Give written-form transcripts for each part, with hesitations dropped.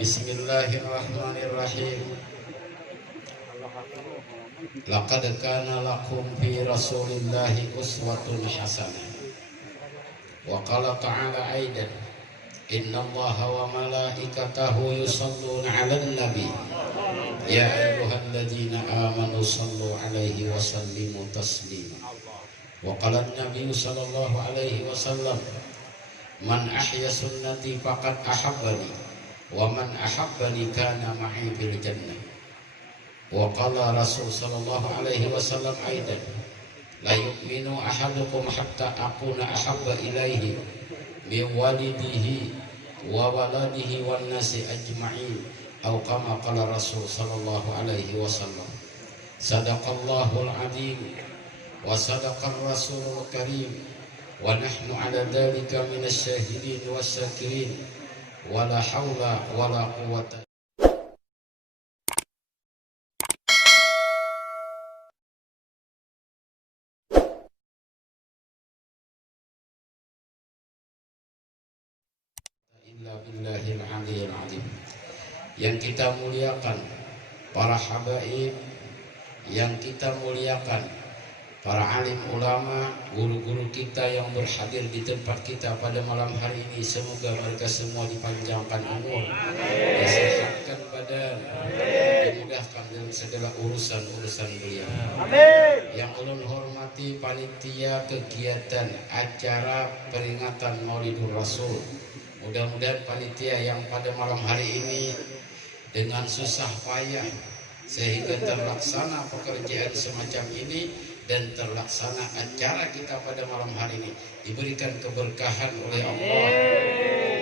Bismillahirrahmanirrahim. Laqad kana lakum fi Rasulillahi uswatun hasanah. Wa qala ta'ala aidan, innallaha wa malaikatahu yusalluna 'alan nabi. Ya ayyuhalladzina amanu sallu 'alaihi wa sallimu taslima. Wa qala an-nabiy sallallahu alaihi wasallam, man ahya sunnati faqad ahabbani wa man ahabbani kana ma'i fil jannah. Wa qala Rasul sallallahu alaihi wasallam aidan, la yu'minu ahadukum hatta akuna ahabba ilaihi min walidihi wa waladihi wan nasi ajma'in, atau kama qala Rasul sallallahu alaihi wasallam. Sadaqallahul azim wa sadaqar rasulul karim wa nahnu ala dhalika minasy syahidin wasyakirin. Wala haula wala quwwata illa billahil aliyil azim. Yang kita muliakan para habaib, yang kita muliakan para alim ulama, guru-guru kita yang berhadir di tempat kita pada malam hari ini. Semoga mereka semua dipanjangkan umur, disehatkan badan, dimudahkan dalam segala urusan-urusan beliau. Yang ulun hormati panitia kegiatan acara peringatan Maulidur Rasul. Mudah-mudahan panitia yang pada malam hari ini dengan susah payah sehingga terlaksana pekerjaan semacam ini dan terlaksana acara kita pada malam hari ini diberikan keberkahan oleh Allah,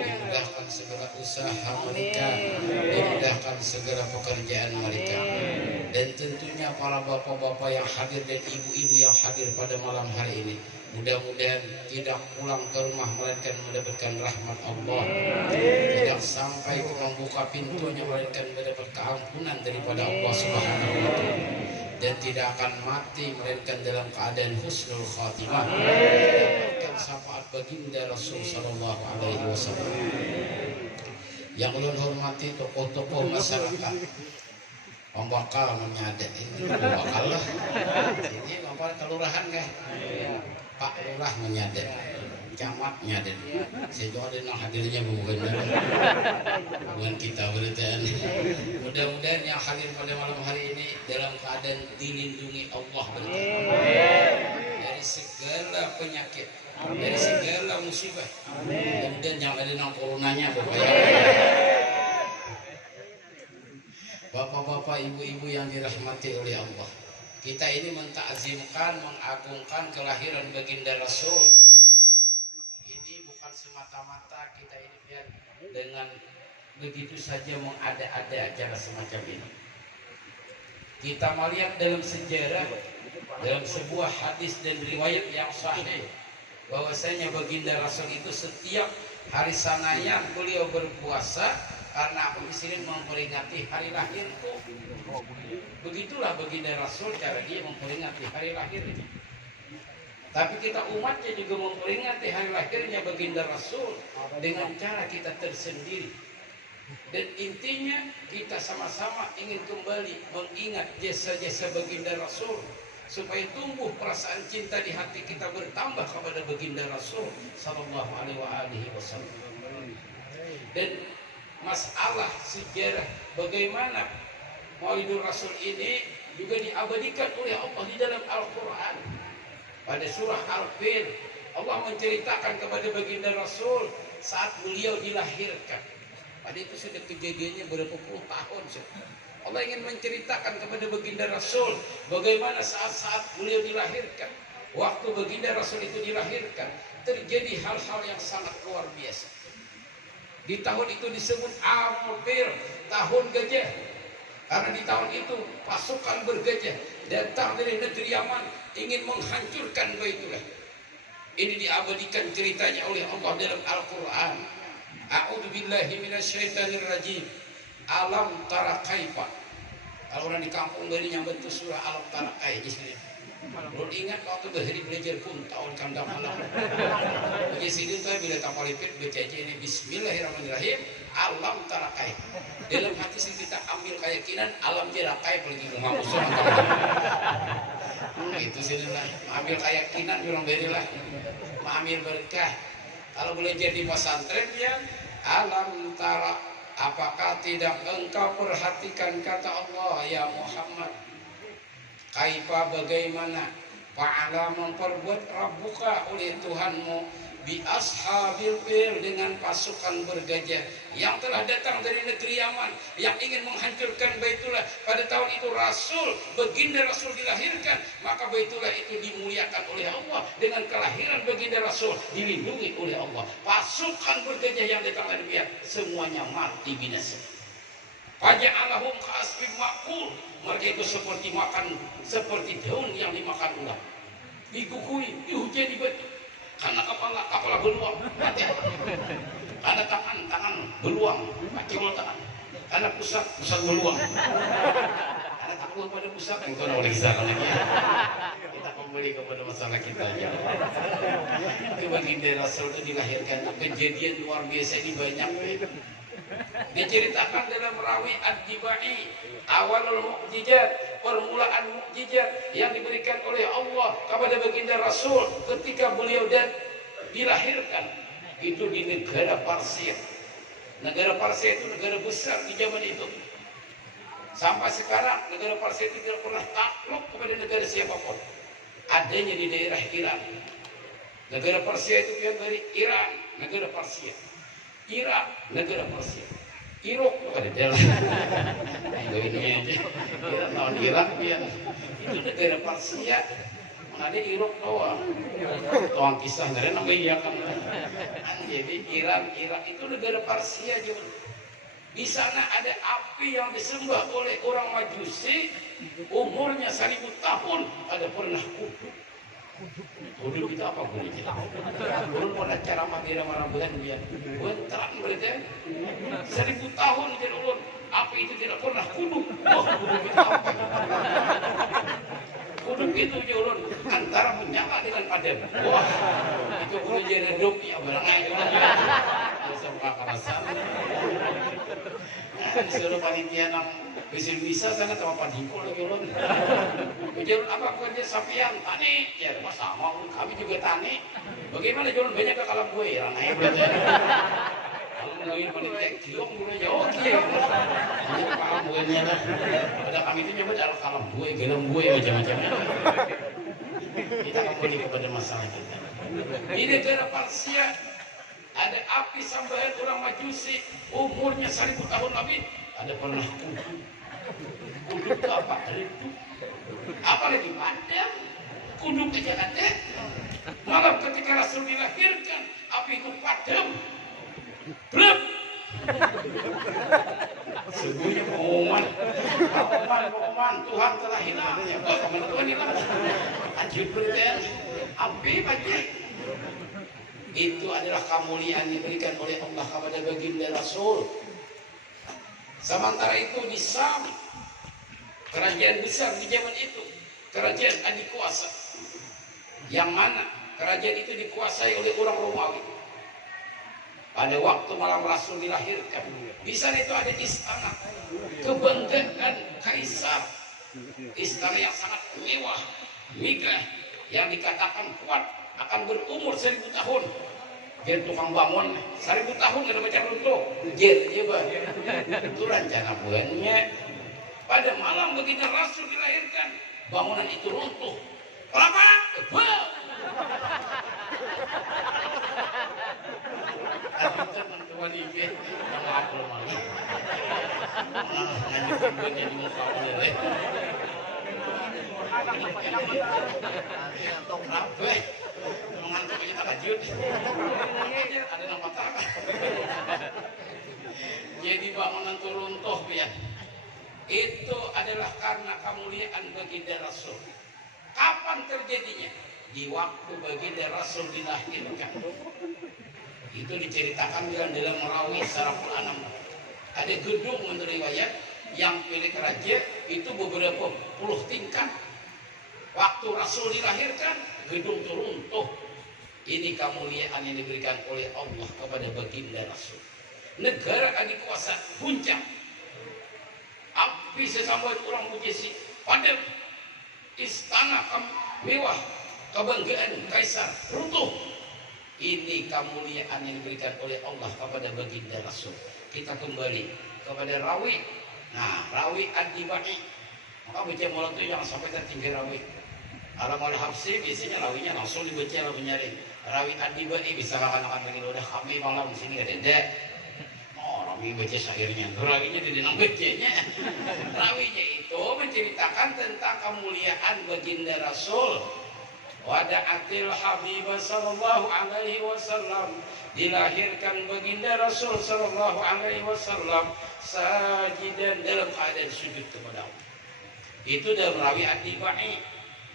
dimudahkan segala usaha mereka, dimudahkan segala pekerjaan mereka, dan tentunya para bapak-bapak yang hadir dan ibu-ibu yang hadir pada malam hari ini mudah-mudahan tidak pulang ke rumah melainkan mendapatkan rahmat Allah, tidak sampai membuka pintunya melainkan mendapat keampunan daripada Allah Subhanahu wa Ta'ala, dan tidak akan mati melainkan dalam keadaan husnul khatimah, mendapatkan syafaat baginda Rasul sallallahu alaihi wasallam. Yang ulun hormati tokoh-tokoh masyarakat, pembakal menyadek ini, pembakal lah ini bapak kelurahan kah? Pak Lurah menyadek, camat menyadek, sejauh ada yang hadirnya bukan kita beritaan. Mudah-mudahan yang hadir pada malam hari ini dalam keadaan dilindungi Allah dari segala penyakit, dari segala musibah. Mudah-mudahan yang ada nang coronanya bapak-bapak, ibu-ibu yang dirahmati oleh Allah. Kita ini mentakzimkan, mengagungkan kelahiran baginda Rasul. Ini bukan semata-mata kita ini biar dengan begitu saja mengada-ada acara semacam ini. Kita melihat dalam sejarah, dalam sebuah hadis dan riwayat yang sahih, bahwasanya baginda Rasul itu setiap hari sanaya beliau berpuasa karena aku disini memperingati hari lahirku. Begitulah baginda Rasul cara dia memperingati hari lahir ini. Tapi kita umatnya juga memperingati hari lahirnya baginda Rasul dengan cara kita tersendiri. Dan intinya kita sama-sama ingin kembali mengingat jasa-jasa baginda Rasul, supaya tumbuh perasaan cinta di hati kita bertambah kepada baginda Rasul sallallahu alaihi wasallam. Dan masalah sejarah bagaimana Maulidur Rasul ini juga diabadikan oleh Allah di dalam Al-Quran. Pada surah Al-Fil, Allah menceritakan kepada baginda Rasul saat beliau dilahirkan. Pada itu sudah kejadiannya berapa puluh tahun. Allah ingin menceritakan kepada baginda Rasul bagaimana saat-saat beliau dilahirkan. Waktu baginda Rasul itu dilahirkan, terjadi hal-hal yang sangat luar biasa. Di tahun itu disebut Amul Fil, tahun gajah. Karena di tahun itu pasukan bergajah datang dari negeri Yaman ingin menghancurkan Baitullah. Ini diabadikan ceritanya oleh Allah dalam Al-Quran. A'udzubillahi minasyaitonirrajim. Alam tara kaifa. Kalau orang di kampung dari nyambat itu surah Alam tara kaifa di sini. Belum ingat waktu berhari belajar pun tahun kandang malam. Jadi sini tuh bila tak palipit baca ini Bismillahirrahmanirrahim. Alam tara kaifa. keyakinan alam jerakai pergi ke ngamusul. Itu sih lah. Ambil keyakinan orang berilah. Ambil berkah. Kalau belajar di pesantren ya alam tara, apakah tidak engkau perhatikan kata Allah ya Muhammad, kaifa bagaimana fa'ala memperbuat rabbuka oleh Tuhanmu bi ashabil fil dengan pasukan bergajah yang telah datang dari negeri Yaman yang ingin menghancurkan Baitullah. Pada tahun itu baginda Rasul dilahirkan, maka Baitullah itu dimuliakan oleh Allah. Dengan kelahiran baginda Rasul dilindungi oleh Allah. Pasukan bergajah yang datang dari pihak semuanya mati binasa. Faja'alahum ka'asfin ma'kul, mereka itu seperti daun yang dimakan ular. Dikukui, dihujani batu. Karena kepala beluang, mati. Karena tangan beluang, kacau tangan. Karena pusat beluang. Karena takut pada pusat, itu oleh kita lagi. Kita kembali kepada masalah kita. Itu baginda Rasul itu dilahirkan. Kejadian luar biasa ini banyak. Diceritakan dalam rawi Ad-Dibai, awalul mukjizat, permulaan mukjizat yang diberikan oleh Allah kepada baginda Rasul ketika beliau dilahirkan itu di negara Parsia. Negara Parsia itu negara besar di zaman itu. Sampai sekarang negara Parsia itu tidak pernah takluk kepada negara siapapun. Adanya di daerah Iran. Negara Parsia itu yang dari Iran, negara Parsia. Irak, negara Persia. Irak ada jalan. Ini aja. Tahun Irak dia. Itu negara Persia. Ada Irak doang. Tuang kisah dari nama iya kan. Jadi Irak itu negara Persia juga. Di sana ada api yang disembah oleh orang Majusi, umurnya 1000 tahun. Ada pernah kudu. Kudu itu apa kudu itu? Kudu pada cara materi marah bulan dia. Bentar berarti 1000 tahun jadi ulun. Api itu tidak pernah kudu. Wah kudu itu apa? Kudu itu jadi ulun antara menyala dengan padam. Wah itu kudu jadi hidup ya barang aja. Sampai kerasan. Disuruh panitia nang bisa sana sama Pak Diko lagi ulun. Ujar apa kerja sapian tani? Ya sama kami juga tani. Bagaimana jualan banyak ke kalam gue ya naik berarti. Kalau menungguin panitia kilong gue jauh kia. Ini kalam gue nya lah. Pada kami itu nyoba dalam kalam gue, gelam gue macam-macam. Kita kembali kepada masalah kita. Di negara Persia ada api sambahan orang Majusi, umurnya 1000 tahun lebih. Ada pernah kudu. Kudu itu apa? Itu apa lagi padam? Kudu tidak ada. Malam ketika Rasul dilahirkan, api itu padam. Blep. Sungguhnya pengumuman Tuhan telah hilang. Ya, kemana Tuhan hilang? Ajib berita, api banyak. Itu adalah kemuliaan yang diberikan oleh Allah kepada baginda Rasul. Sementara itu di Sam, kerajaan besar di zaman itu, kerajaan adikuasa, yang mana kerajaan itu dikuasai oleh orang Romawi. Pada waktu malam Rasul dilahirkan, di sana itu ada istana kebanggaan kaisar, istana yang sangat mewah, megah, yang dikatakan kuat akan berumur 1000 tahun. Dia tukang bangun 1000 tahun ada macam runtuh. Dia itu rencana bulannya. Pada malam begitu Rasul dilahirkan, bangunan itu runtuh. Kenapa? Itu mentua libe yang ngapel malah. Ngajukan gue di muka oleh. Kenapa? Mengantuk kita lanjut. Ada nampak tak? Jadi bangunan itu runtuh ya. Itu adalah karena kemuliaan baginda Rasul. Kapan terjadinya? Di waktu baginda Rasul dilahirkan. Itu diceritakan dalam rawi Saraful Anam. Ada gedung menurut riwayat yang milik raja itu beberapa puluh tingkat. Waktu Rasul dilahirkan, gedung itu runtuh. Ini kemuliaan yang diberikan oleh Allah kepada baginda Rasul. Negara adikuasa puncak. Api api sesambat orang puji si pada istana mewah kebanggaan kaisar runtuh. Ini kemuliaan yang diberikan oleh Allah kepada baginda Rasul. Kita kembali kepada rawi. Nah, rawi ad-dibai. Maka baca mulut itu jangan sampai tertinggal rawi. Kalau mau hafsi biasanya rawinya langsung dibaca lalu menyaring. Rawi ad-dibai bisa makan-makan begini udah kami malam di sini ada. Oh, rawi baca syairnya. Rawinya tidak nang bacanya. Rawinya itu menceritakan tentang kemuliaan baginda Rasul. Wada'atil Habibah sallallahu alaihi wasallam, dilahirkan baginda Rasul sallallahu alaihi wasallam sajidan dalam keadaan sujud kepada Allah. Itu dalam rawi ad-dibai,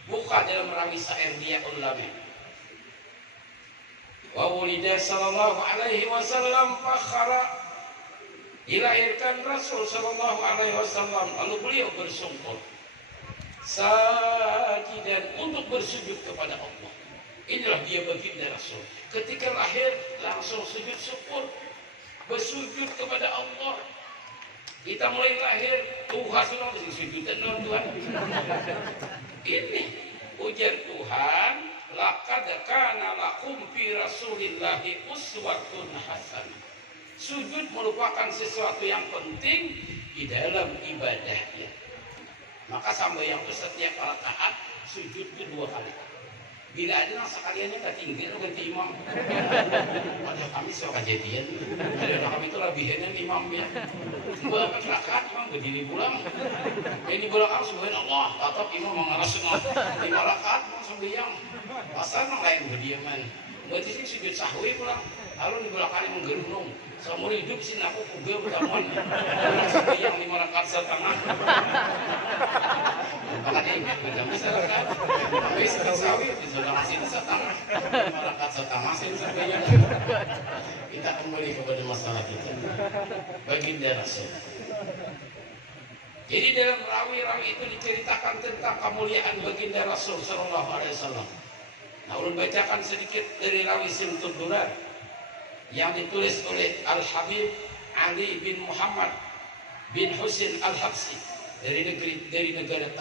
bukan dalam rawi syair dia ulama. Wa wulida sallallahu alaihi wasallam fakhara, dilahirkan Rasul sallallahu alaihi wasallam lalu beliau bersungkur sajidan untuk bersujud kepada Allah. Inilah dia baginda Rasul. Ketika lahir langsung sujud syukur, bersujud kepada Allah. Kita mulai lahir Tuhan sudah bersujud dan Tuhan. Ini ujian Tuhan. Laqad kana lakum fi Rasulillahi uswatun hasanah. Sujud merupakan sesuatu yang penting di dalam ibadahnya. Maka sampai yang setiap rakaat sujud kedua kali. Bila ada yang sekaliannya ketinggian ganti imam. Pada kami suka kejadian. Ada kami itu lebihannya imamnya. Dua rakaat imam berdiri pulang. Ini pulang subhanallah. Tetap imam mengarah semua. 5 rakaat langsung diam. Pasal yang lain berdiaman. Berarti sih sujud sahwi pulang. Lalu di belakangnya menggerunung. Seumur hidup sih aku kubel pertemuan. Sampai yang 5 rakaat setengah. Makanya ingat udah bisa rakaat. Tapi sujud sahwi sudah masih setengah. 5 rakaat setengah sih sampai yang. Kita kembali kepada masalah kita. Baginda Rasul. Jadi dalam rawi-rawi itu diceritakan tentang kemuliaan baginda Rasul sallallahu alaihi wasallam. Nah, ulun bacakan sedikit dari rawi Simtud Durar yang ditulis oleh Al-Habib Ali bin Muhammad bin Husain Al-Habsi dari daerah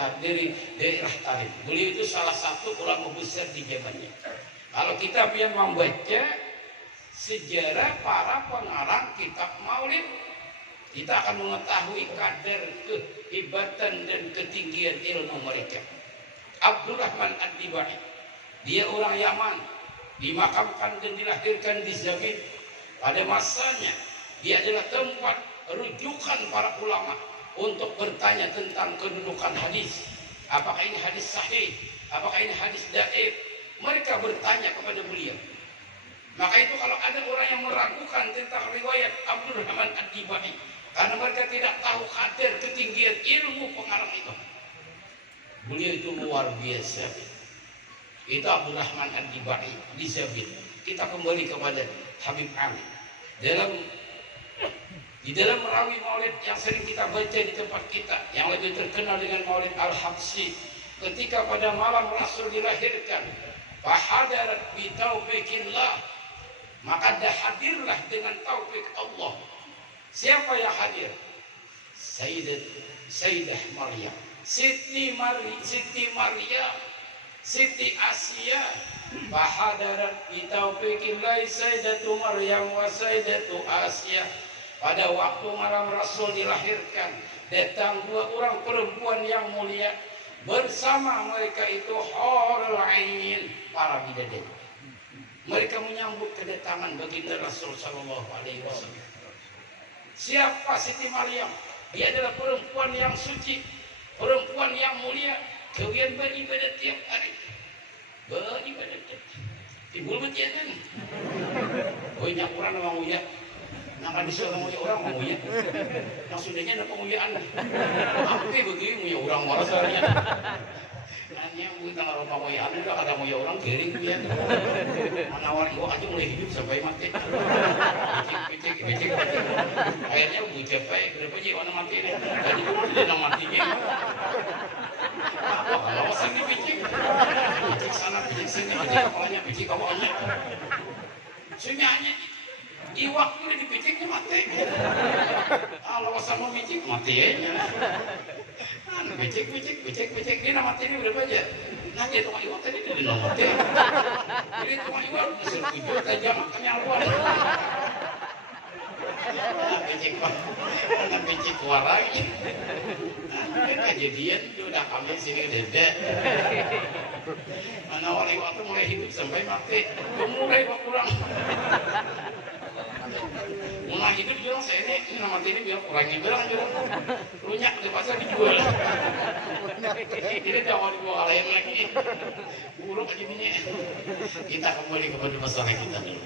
Tarim. Beliau itu salah satu ulama besar di zamannya. Kalau kita biar membaca sejarah para pengarang kitab Maulid, kita akan mengetahui kadar kehebatan dan ketinggian ilmu mereka. Abdurrahman ad-Dibai, dia orang Yaman, dimakamkan dan dilahirkan di Zabid. Pada masanya dia adalah tempat rujukan para ulama untuk bertanya tentang kedudukan hadis. Apakah ini hadis sahih? Apakah ini hadis dhaif? Mereka bertanya kepada beliau. Maka itu kalau ada orang yang meragukan tentang riwayat Abdurrahman ad-Dibai karena mereka tidak tahu kadar ketinggian ilmu pengarang itu, beliau itu luar biasa. Itu Abdurrahman ad-Dibai di Zabid. Kita kembali kepada Habib Ali. Di dalam rawi maulid yang sering kita baca di tempat kita, yang lebih terkenal dengan maulid Al-Habsi, ketika pada malam Rasul dilahirkan, fahadarat bi taufikillah, maka hadirlah dengan taufik Allah. Siapa yang hadir? Sayyidah Maryam, Siti Maryam, Siti Asia. Fahadarat bi taufiqillah Sayyidatu Maryam wa Sayyidatu Asia. Pada waktu malam Rasul dilahirkan, datang 2 orang perempuan yang mulia, bersama mereka itu hurul ain, para bidadari. Mereka menyambut kedatangan baginda Rasul sallallahu alaihi wasallam. Siapa Siti Maryam? Dia adalah perempuan yang suci, perempuan yang mulia, kemudian beribadah tiap hari. Beribadah tiap hari. Timbul betianan. Banyak orang yang mulia. Nama disuruh mulia orang mulia. Yang sudahnya ada pemuliaan. Apa begini mulia orang waras harinya. Nanya kita nggak lupa mulia udah ada mulia orang kering dia. Menawar gua aja mulai hidup sampai mati. Becek. Akhirnya gue capek berapa jiwa mati ini. Jadi gue tidak matinya. Apa kalau sini becek sana becek sini mati kepalanya becek kawanya. Semuanya di waktu dipiciknya mati. Kalau sama becek mati aja. becek dia nama ini berapa aja nah dia tukang iwak tadi dia nomor teh jadi tukang iwak disuruh tujuh aja makanya luar becek pak karena becek warang kejadian itu udah kami sini dede mana wali waktu mulai hidup sampai mati mulai kurang mulai hidup bilang saya ini nama ini biar kurangnya bilang lunyak di pasar dijual jadi jangan dibawa lain lagi buruk jadinya kita kembali kepada masalah kita dulu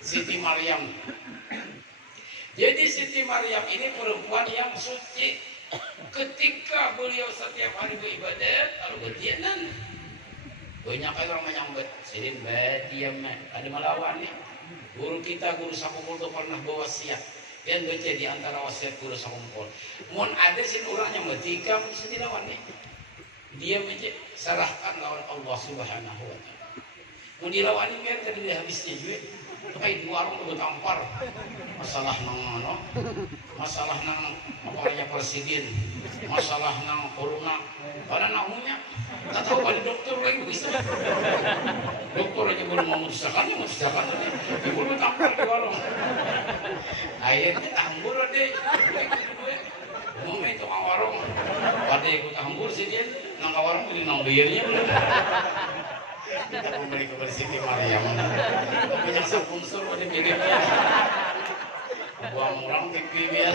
Siti Maryam. Jadi Siti Maryam ini perempuan yang suci. Ketika beliau setiap hari beribadat, lalu berdianan. Banyak orang menyambut, sedih diam ada melawan nih. Guru kita, guru sakumpul itu pernah bawa wasiat. Dan baca di antara wasiat guru sakumpul. Mohon ada sih orang yang bertiga sedih lawan nih. Dia serahkan lawan Allah Subhanahu wa Ta'ala. Mau dilawan ini biar tadi dia habisnya juga. Kayak di warung itu tampar masalah nang masalah nang apalagi presiden masalah nang corona pada namunya tak tahu pada dokter lagi bisa dokter aja belum mau memusnahkan ibu lu tampar di warung akhirnya tambur deh mau itu ke warung pada ikut tambur sih dia nang ke warung jadi nang biarnya kita kembali ke Siti Maryam punya sapunsur pada miripnya buang orang pipi biar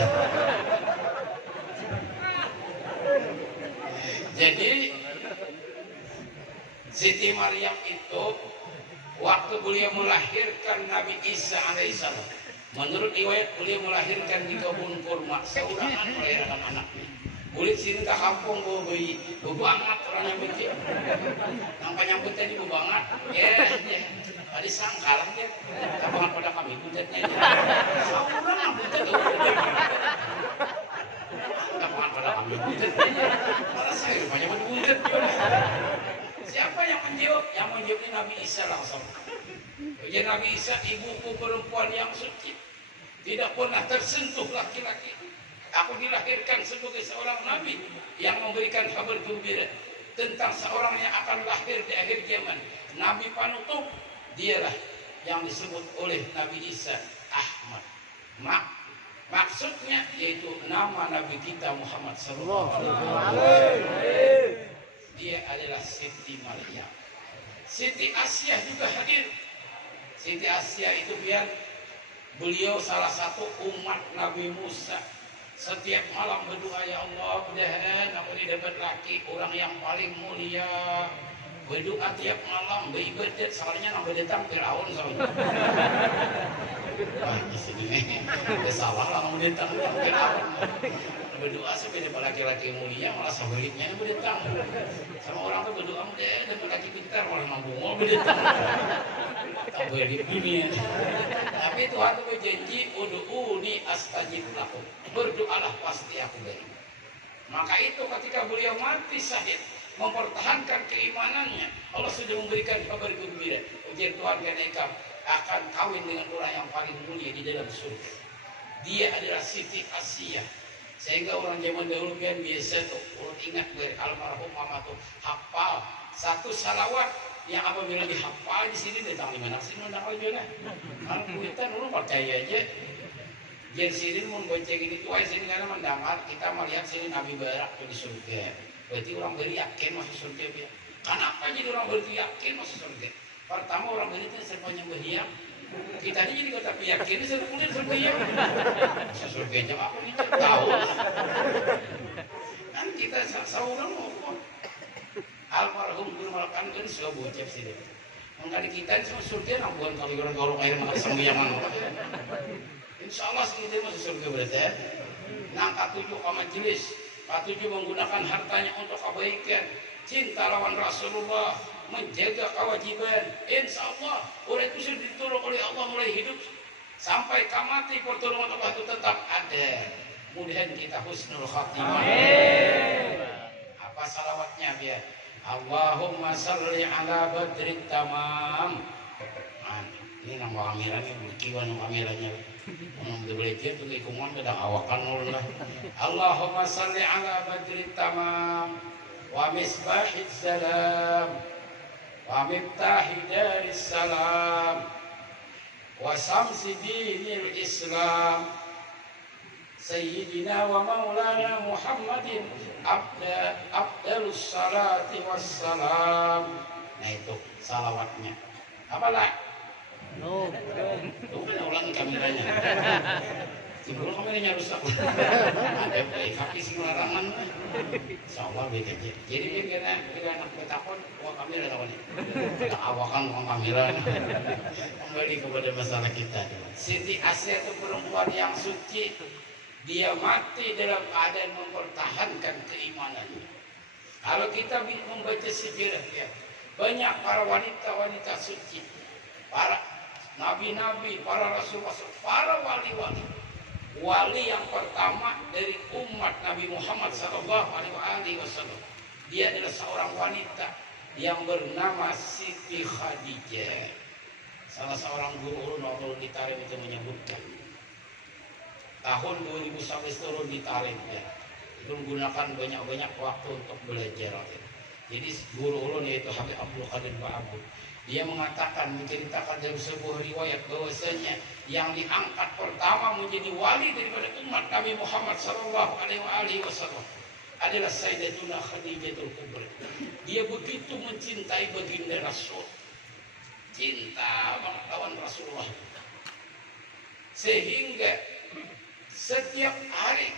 jadi Siti Maryam itu waktu beliau melahirkan Nabi Isa alaihissalam menurut riwayat beliau melahirkan di kebun kurma seurangan melahirkan anaknya kulit sini ke kampung bawa bayi bebangat orangnya begitu nampak nyambut tadi bebangat ya tadi sangkalan dia kapangan pada kami buntutnya sauran yang buntut kapangan pada kami buntutnya malah saya rupanya buntut siapa yang menjawab ini Nabi Isa langsung jadi Nabi Isa ibuku perempuan yang suci tidak pernah tersentuh laki-laki. Aku dilahirkan sebagai seorang nabi yang memberikan kabar gembira tentang seorang yang akan lahir di akhir zaman. Nabi panutup, dialah yang disebut oleh Nabi Isa Ahmad. Maksudnya yaitu nama Nabi kita Muhammad sallallahu alaihi wasallam. Dia adalah Siti Maryam. Siti Asyah juga hadir. Siti Asyah itu beliau salah satu umat Nabi Musa. Setiap malam berdoa, ya Allah, mudah-mudahan aku didapat laki orang yang paling mulia. Berdoa tiap malam, beribadat, soalnya nambah datang Fir'aun soalnya. Wah, di sini salah lah nambah datang Fir'aun. Berdoa sampai dapat laki-laki mulia, malah sebaliknya nambah datang. Sama orang tuh berdoa, mudah dapat laki pintar, malah nambah datang. Tambah di dunia. Tapi Tuhan itu berjanji, ud'uni astajib lakum. Berdoalah pasti aku beri. Maka itu ketika beliau mati syahid mempertahankan keimanannya, Allah sudah memberikan kabar gembira. Ujian Tuhan kan akan kawin dengan orang yang paling mulia di dalam surga. Dia adalah Siti Asyah. Sehingga orang zaman dahulu kan biasa tuh, orang ingat dari almarhum mama tuh hafal satu salawat yang apabila dihafal di sini datang di mana sih nundang aja lah. Kalau kita dulu percaya aja. Yang sini membaca gini tuh, sini karena mendengar kita melihat sini Nabi Barak di surga. Berarti orang beriyakin masuk surga ya. Kenapa jadi orang beriyakin masuk surga? Pertama orang beri itu sepanjang beriak. Kita ini jadi kata yakin ini satu kulit surga ya. Masuk surga aja aku ini tahu. Kan kita seorang ngomong. Almarhum guru malakan kan sudah bocap sih. Mengkali kita ini semua surga nambuhan kalau orang air makan sembayangan. Insya Allah sendiri masuk surga berarti ya. Nangka 7 ke majelis, K7 menggunakan hartanya untuk kebaikan, cinta lawan Rasulullah, menjaga kewajiban. Insya Allah orang itu sudah ditolong oleh Allah mulai hidup sampai mati, pertolongan Allah itu tetap ada. Mudah-mudahan kita husnul khatimah. Amin. Apa salawatnya biar Allahumma salli ala badrit tamam. Ini nama amirannya, kiwan amirannya. Belajar tuh ikungan kadang awakan Allah. Allahumma salli ala badri tamam wa misbahid salam wa miftahi daris salam wa samsi dinil islam sayyidina wa maulana Muhammadin abdalus salati wassalam. Nah itu salawatnya. Apalah? No. Tuh ulangi kameranya. Timbul kameranya rusak. Ada kaki sing larangan. Insyaallah beda aja. Jadi dia kira anak betakon, wah kamera takon. Kita awakan kamera. Kembali kepada masalah kita. Siti Asia itu perempuan yang suci. Dia mati dalam keadaan mempertahankan keimanannya. Kalau kita membaca sejarah ya, banyak para wanita-wanita suci, para nabi-nabi, para rasul-rasul, para wali-wali. Wali yang pertama dari umat Nabi Muhammad SAW. Dia adalah seorang wanita yang bernama Siti Khadijah. Salah seorang guru ulun di Tarim itu menyebutkan tahun 2000 sampai turun di Tarim ya. Itu menggunakan banyak-banyak waktu untuk belajar. Jadi guru ulun yaitu Habib Abdul Qadir Ba'abud, dia mengatakan, menceritakan dalam sebuah riwayat bahwasanya yang diangkat pertama menjadi wali daripada umat Nabi Muhammad SAW adalah Sayyidatuna Khadijatul Kubra. Dia begitu mencintai baginda Rasul, cinta banget lawan Rasulullah, sehingga setiap hari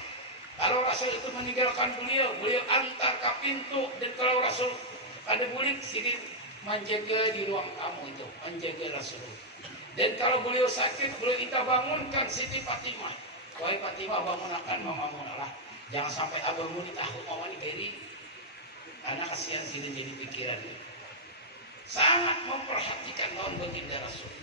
kalau Rasul itu meninggalkan beliau antar ke pintu, dan kalau Rasul ada bulik sidin menjaga di ruang tamu itu, menjaga Rasulullah. Dan kalau beliau sakit, beliau kita bangunkan Siti Fatimah. Wahai Fatimah, bangunkan mamamu lah. Jangan sampai abangmu ditahu mama ini dari, karena kasihan sidin jadi pikirannya. Sangat memperhatikan lawan baginda Rasul.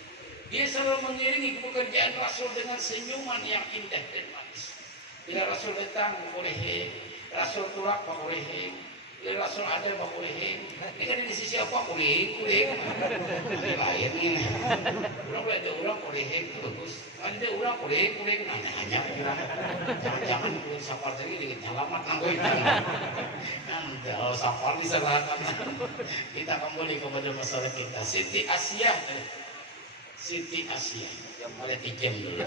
Dia selalu mengiringi pekerjaan Rasul dengan senyuman yang indah dan manis. Bila Rasul datang, bakulehe. Rasul tulak, bakulehe. Bila Rasul ada, bakulehe. Ini kan di sisi apa? Kulehe. Ini lain ini. Orang ada orang kulehe, bagus. Ada orang kulehe. Hanya kurang. Jangan-jangan kulit sapar tadi dengan nyalamat nanggoy. Kalau sapar diserahkan. Kita kembali kepada masalah kita. Siti Asia. Siti Asia yang mulai 3 jam dulu.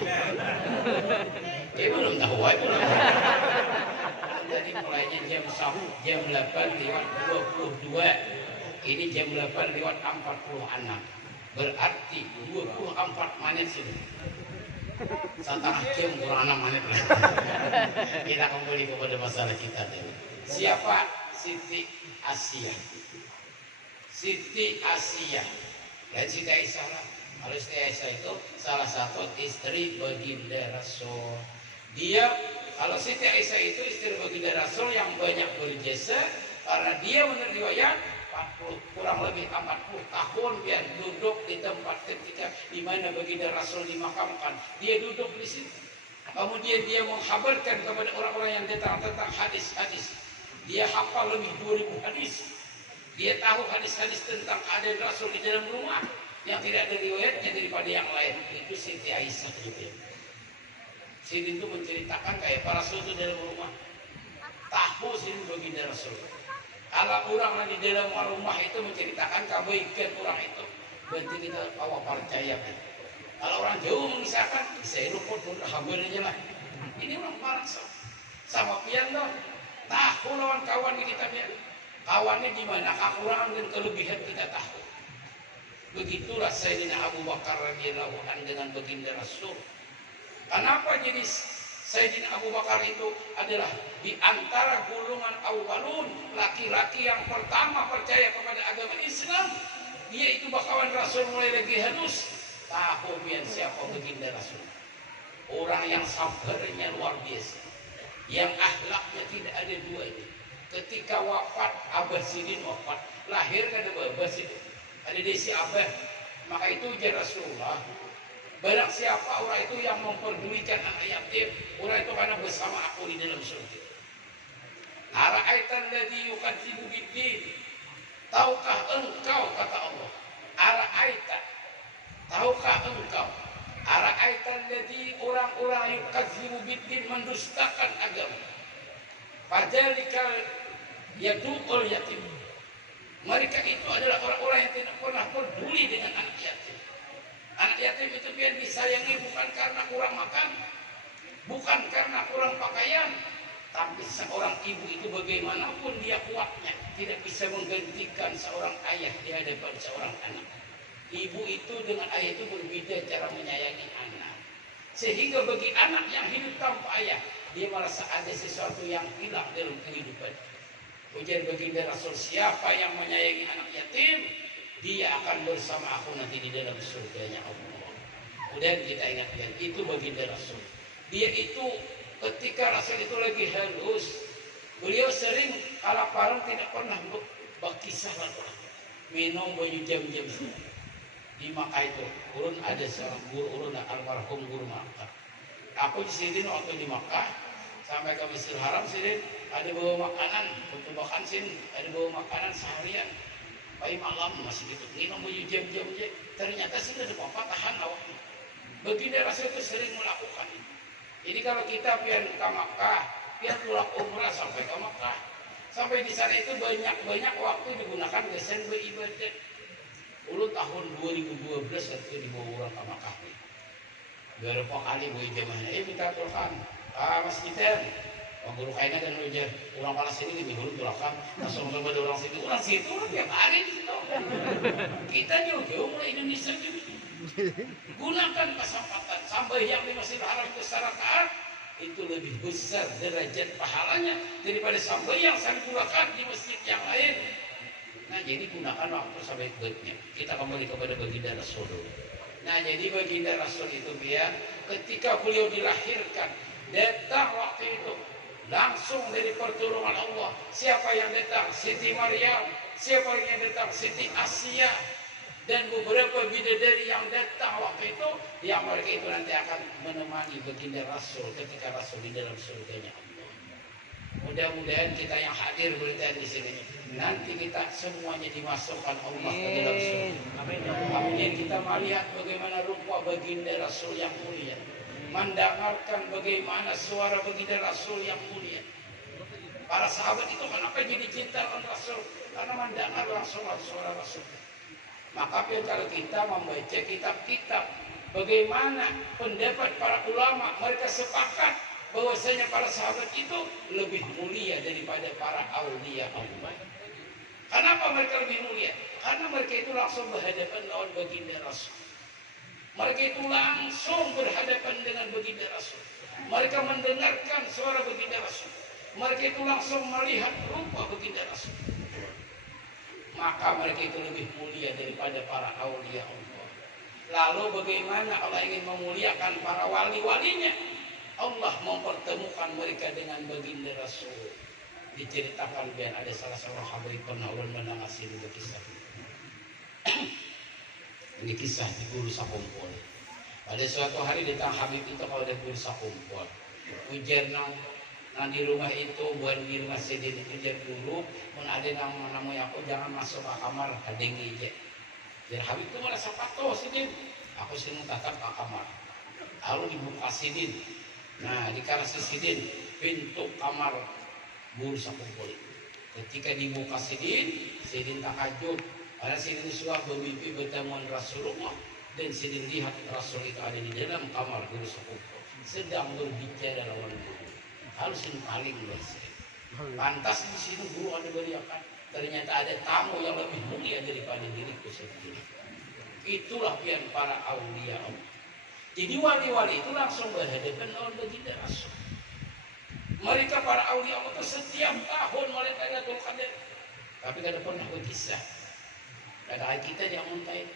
Belum tahu, belum. Tadi mulainya jam 8 lewat 22. Ini jam 8 lewat 46. Berarti 24 menit sudah. 1,5 jam kurang 6 menit lah. Kita kembali kepada masalah kita dulu. Siapa Siti Asia? Siti Asia dan Siti Aisyah. Kalau Siti Aisyah itu salah satu istri baginda Rasul. Dia, kalau Siti Aisyah itu istri baginda Rasul yang banyak berjasa, karena dia menurut riwayat 40, kurang lebih 40 tahun dia duduk di tempat ketika di mana baginda Rasul dimakamkan. Dia duduk di situ. Kemudian dia menghabarkan kepada orang-orang yang datang tentang hadis-hadis. Dia hafal lebih 2000 hadis. Dia tahu hadis-hadis tentang keadaan Rasul di dalam rumah yang tidak ada riwayatnya daripada yang lain. Itu Siti Aisyah juga. Siti itu menceritakan kayak para Rasul itu dalam rumah. Tahu Siti baginda Rasul. Kalau orang di dalam rumah itu menceritakan kebaikan orang itu, berarti kita bawa percaya. Kalau orang jauh mengisahkan, saya luput habarnya lah. Ini orang parah sama pian dong. Tahu lawan kawan kita dia. Kawannya di mana? Kekurangan dan kelebihan kita tahu. Begitulah Sayyidina Abu Bakar radhiyallahu anhu dengan baginda Rasul. Kenapa jadi Sayyidina Abu Bakar itu adalah di antara golongan awalun, laki-laki yang pertama percaya kepada agama Islam. Dia itu bakawan Rasul mulai lagi halus. Tahu biar siapa baginda Rasul. Orang yang sabarnya luar biasa, yang akhlaknya tidak ada dua ini. Ketika wafat Abah Sidin wafat, lahir kan Abah Sidin. Ada desi Abah, maka itu ujar Rasulullah, barang siapa orang itu yang memperdulikan anak yatim, orang itu karena bersama aku di dalam surga. Ara'aitan ladzi yukadzibu biddin, tahukah engkau, kata Allah, ara'aita, tahukah engkau Ara'aitan ladzi orang-orang yukadzibu biddin mendustakan agama. Padzalikal yadu'ul yatim. Mereka itu adalah orang-orang yang tidak pernah peduli dengan anak yatim. Anak yatim itu biar disayangi bukan karena kurang makan, bukan karena kurang pakaian, tapi seorang ibu itu bagaimanapun dia kuatnya tidak bisa menggantikan seorang ayah di hadapan seorang anak. Ibu itu dengan ayah itu berbeda cara menyayangi anak. Sehingga bagi anak yang hidup tanpa ayah, dia merasa ada sesuatu yang hilang dalam kehidupan. Ujian baginda Rasul, siapa yang menyayangi anak yatim, dia akan bersama aku nanti di dalam surganya Allah. Kemudian kita ingatkan, itu baginda Rasul. Dia itu ketika Rasul itu lagi halus, beliau sering kalaparan tidak pernah berkisah lalu. Minum baju jam-jam. Di Makkah itu, urun ada seorang guru, urun almarhum guru Makkah. Aku di sini waktu di Makkah sampai ke Masjidil Haram sini ada bawa makanan untuk makan sini, ada bawa makanan seharian. Pai malam masih gitu, minum baju jam-jam aja. Ternyata sih ada apa tahan awaknya. Baginda Rasul itu sering melakukan itu. Jadi kalau kita pian ke Makkah, pian pulang umrah sampai ke Makkah, sampai di sana itu banyak waktu digunakan kesan beribadat. Ulu tahun 2012 waktu dibawa orang ke Makkah. Berapa kali gue jamaahnya, minta tolkan, Mas Gitar, guru kainnya dan ujar, orang palas sini lebih dulu tolkan, langsung kepada orang situ orang tiap hari di situ. Kita jauh-jauh mulai Indonesia juga. Gunakan kesempatan sampai yang di Masjidil Haram ke Sarakat itu lebih besar derajat pahalanya daripada sampai yang saya gunakan di masjid yang lain. Nah jadi gunakan waktu sampai baiknya. Kita kembali kepada baginda Rasul. Nah jadi baginda Rasul itu dia ketika beliau dilahirkan datang waktu itu langsung dari pertolongan Allah. Siapa yang datang? Siti Maryam. Siapa yang datang? Siti Asia. Dan beberapa bidadari yang datang waktu itu, yang mereka itu nanti akan menemani baginda Rasul ketika Rasul di dalam surganya Allah. Mudah-mudahan kita yang hadir berada di sini nanti kita semuanya dimasukkan Allah ke dalam surga. Kemudian kita melihat bagaimana rupa baginda Rasul yang mulia, mendengarkan bagaimana suara baginda Rasul yang mulia. Para sahabat itu kenapa jadi cinta dengan Rasul? Karena mendengar langsung suara Rasul. Maka kalau kita membaca kitab-kitab, bagaimana pendapat para ulama, mereka sepakat bahwasanya para sahabat itu lebih mulia daripada para aulia Allah. Kenapa mereka lebih mulia? Karena mereka itu langsung berhadapan lawan baginda Rasul. Mereka itu langsung berhadapan dengan baginda Rasul. Mereka mendengarkan suara baginda Rasul. Mereka itu langsung melihat rupa baginda Rasul. Maka mereka itu lebih mulia daripada para aulia Allah. Lalu bagaimana Allah ingin memuliakan para wali-walinya? Allah mempertemukan mereka dengan baginda Rasul. Diceritakan biar ada salah seorang habib pernah ulun mendengar sini kisah. Ini kisah di Guru Sakumpul. Pada suatu hari datang habib itu kalau ada Guru Sakumpul. Ujar nang di rumah itu buat di rumah sedih ujar guru, pun ada namanya aku jangan masuk ke kamar kadengi aja. Dan habib itu merasa patuh sidin. Aku sini tatap ke kamar. Lalu dibuka sidin. Nah di kalas sidin pintu kamar Guru Sakumpul. Ketika dibuka sidin takjub. Karena sidin suah bermimpi bertemuan Rasulullah dan sidin lihat Rasul itu ada di dalam kamar Guru Sakumpul sedang berbicara lawan guru. Harus yang paling luas. Pantas di sini guru ada beriakan. Ternyata ada tamu yang lebih mulia daripada diriku sendiri. Itulah pian para aulia Allah. Jadi wali-wali itu langsung berhadapan lawan baginda Rasul. Mereka para aulia Allah itu setiap tahun mereka Lailatul Qadar. Tapi kada pernah berkisah. Kada kita yang muntai.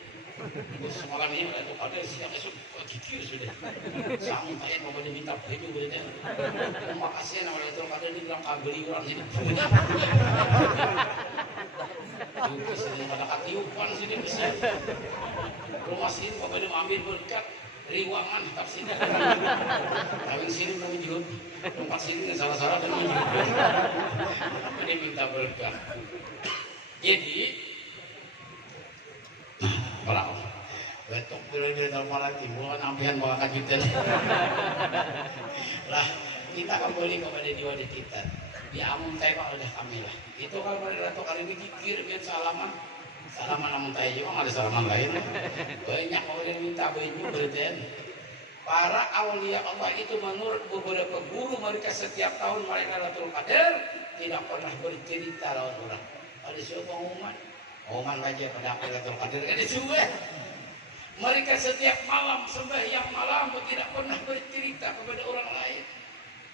Semalam ini Lailatul Qadar siang esok kikir sudah. Saya muntai mau pada minta baju berita. Terima kasih nama Lailatul Qadar ini bilang kabeli orang ini. Juga sini pada katiupan sini bisa. Rumah sini mau pada ambil berkat. Riwangan tetap sini. Tapi sini mau menjun. Tempat sini salah-salah dan menjun. Tapi dia minta berkat. Jadi Betok bila telepon lagi, bukan ampian bawa kajutan. Lah, kita kembali kepada jiwa kita. Dia amun tembak udah kami lah. Itu kalau pada Dato kali ini kirim salaman. Salaman amun tanya juga nggak ada salaman lain. Banyak orang minta baju berden. Para aulia Allah itu menurut beberapa guru mereka setiap tahun mereka Lailatul Qadar tidak pernah bercerita lawan orang. Ada siapa pengumuman? Pengumuman aja pada Lailatul Qadar ada juga. Mereka setiap malam sembahyang malam tidak pernah bercerita kepada orang lain.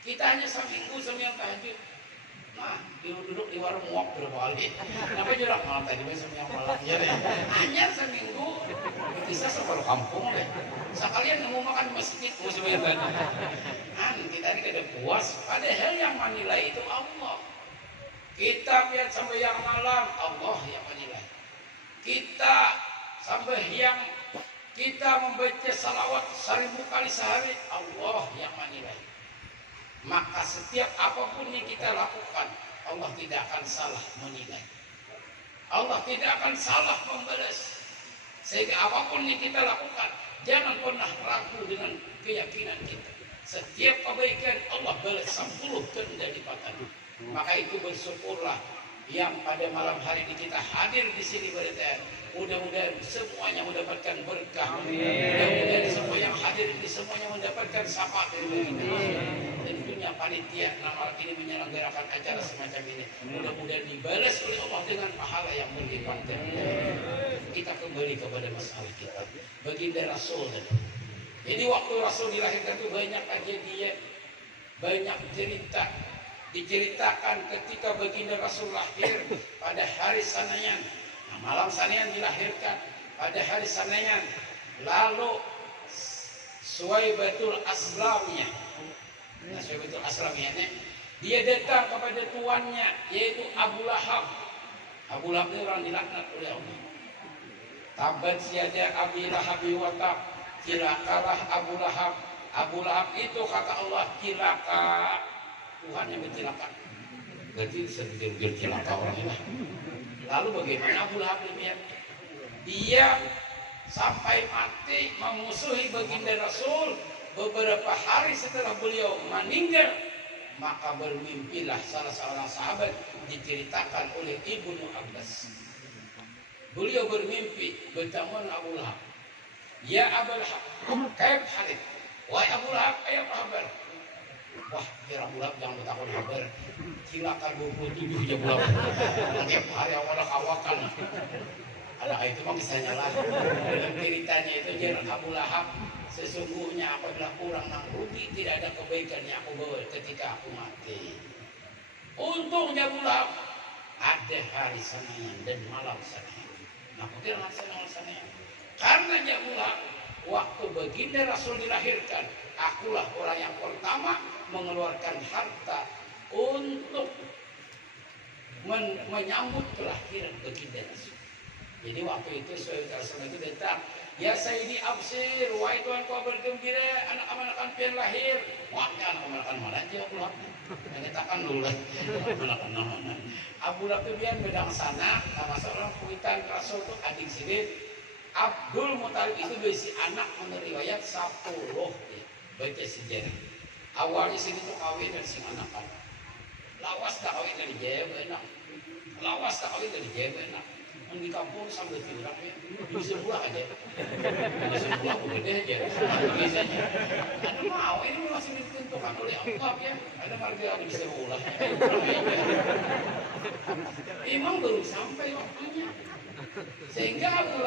Kita hanya seminggu sembahyang tahajud. Nah, duduk di warung muak berapa kali. Kenapa jurak malam tadi sembahyang malam ya deh. Hanya seminggu bisa separuh kampung deh. Sekalian mau makan masjid mau sembahyang tadi. Kita ini kada puas. Padahal yang menilai itu Allah. Kita lihat sembahyang malam Allah yang menilai. Kita sembahyang kita membaca salawat 1000 kali sehari Allah yang menilai. Maka setiap apapun yang kita lakukan Allah tidak akan salah menilai. Allah tidak akan salah membalas. Sehingga apapun yang kita lakukan jangan pernah ragu dengan keyakinan kita. Setiap kebaikan Allah balas 10 ganda lipatan. Maka itu bersyukurlah yang pada malam hari ini kita hadir di sini berada. Mudah-mudahan semuanya mendapatkan berkah. Mudah-mudahan semua yang hadir ini semuanya mendapatkan syafaat dari Allah. Tentunya panitia nama ini menyelenggarakan acara semacam ini. Mudah-mudahan dibalas oleh Allah dengan pahala yang berlipat. Kita kembali kepada masalah kita. Baginda Rasul tadi. Jadi waktu Rasul dilahirkan itu banyak kejadian, banyak cerita. Diceritakan ketika baginda Rasul lahir pada hari Sanayan. Nah, malam Sanayan dilahirkan pada hari Sanayan. Lalu Suwaibatul Aslamiyah. Nah, Suwaibatul Aslamiyah ini dia datang kepada tuannya yaitu Abu Lahab. Abu Lahab itu orang dilaknat oleh Allah. Tabat siada Abi Lahab wa tab. Cilakalah Abu Lahab. Abu Lahab itu kata Allah cilaka. Tuhan yang mencilaka. Berarti sedikit cilaka orang ini. Lalu bagaimana Abu Lahab demikian? Dia sampai mati memusuhi baginda Rasul. Beberapa hari setelah beliau meninggal, maka bermimpilah salah seorang sahabat diceritakan oleh Ibnu Abbas. Beliau bermimpi bertemu Abu Lahab. Ya Abu Lahab, kaif halik? Wahai Abu Lahab, ayo kabar? Wah, biar Abu Lahab jangan bertakun kabar. Silakan 27 ya Abu Lahab. Tiap hari awal kawakan. Ada itu mah kisahnya lah. Dalam ceritanya itu jangan Abu Lahab. Sesungguhnya apabila kurang nang rugi tidak ada kebaikan yang aku bawa ketika aku mati. Untungnya Abu Lahab ada hari Senin dan malam Senin. Nah, kira malam Senin. Karena Abu Lahab waktu baginda Rasul dilahirkan, akulah orang yang pertama mengeluarkan harta untuk menyambut kelahiran baginda Rasul. Jadi waktu itu Rasul itu datang, ya Sayyidi Absir, wahai Tuhan kau bergembira, anak-anak pian lahir. Wah, anak-anak mana aja Abu Lahab. Menyatakan dulu lah, anak-anak mana. Abu Lahab pian bedang sana, sama seorang kuitan Rasul itu adik sini. Abdul Muthalib itu berisi anak menurut riwayat 10 baca sejarah. Awalnya sini tuh kawin dari sing anak kan. Lawas tak kawin dari Jaya enak. Lawas tak kawin dari Jaya enak. Di kampung sambil tiurak ya. Di sebuah aja. Di sebuah aku gede aja. Biasanya. Ada mau ini masih ditentukan oleh Allah ya. Ada marga yang bisa ulah. Emang belum sampai waktunya. Sehingga Abu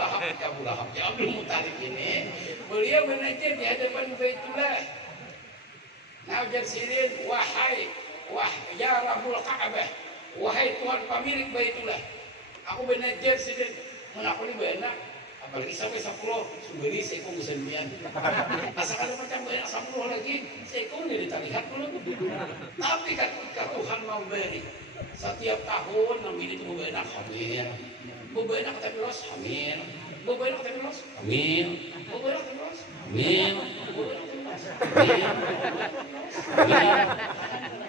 Lahab ya Abdul Muthalib ini beliau menajam di hadapan Baitullah. Najar sirin wahai ya Rabbul Ka'bah, wahai Tuhan pemilik Baitullah. Aku menajam sirin menakuni benak apalagi sampai 10 sumber saya kok bisa bian. Asalkan macam banyak 10 lagi saya kok tidak terlihat dulu. Tapi ketika Tuhan mau beri setiap tahun namanya itu benak hamil. Bebenak kata bilos, amin. Bebenak kata bilos, amin. Bebenak kata bilos, amin.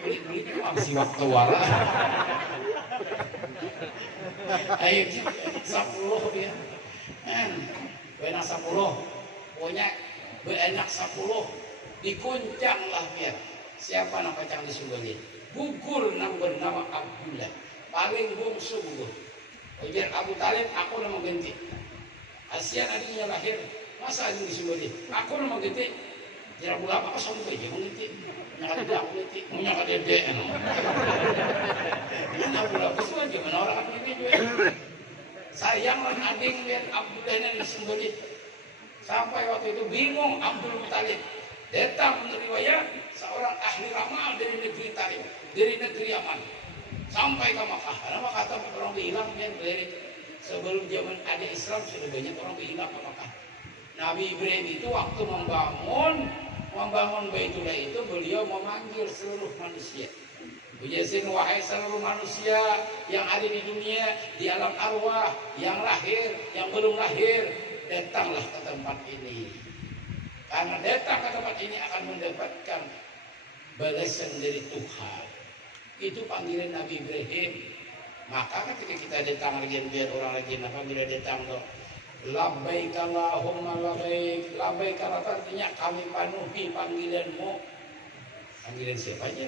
Beli masih waktu wala. Ayo 10 ya. benak 10 pokoknya benak 10 dikuncang lah biar siapa nak pacang disembelih gugur nang bernama Abdullah paling bungsu gugur ujar Abu Talib aku nama ganti Asian adiknya lahir masa aja disembelih aku nama ganti jera ulama apa sama aja ganti nyakal dia aku ganti nyakal dia deh mana ulama itu aja mana orang aku ini juga sayang lan ading lihat Abdullah ini disembelih sampai waktu itu bingung Abdul Muttalib datang riwayat seorang ahli ramal dari negeri Tarim, dari negeri Yaman sampai ke Makkah. Karena Makkah orang hilang yang dari sebelum zaman ada Islam sudah banyak orang hilang ke Makkah. Nabi Ibrahim itu waktu membangun Baitullah itu beliau memanggil seluruh manusia. Bujasin wahai seluruh manusia yang ada di dunia, di alam arwah, yang lahir, yang belum lahir, datanglah ke tempat ini. Karena datang ke tempat ini akan mendapatkan balasan dari Tuhan. Itu panggilan Nabi Ibrahim. Maka ketika kita datang lagi biar orang lagi apa bila datang tuh labbaik Allahumma labbaik. Labbaik artinya kami penuhi panggilanmu. Panggilan siapa aja?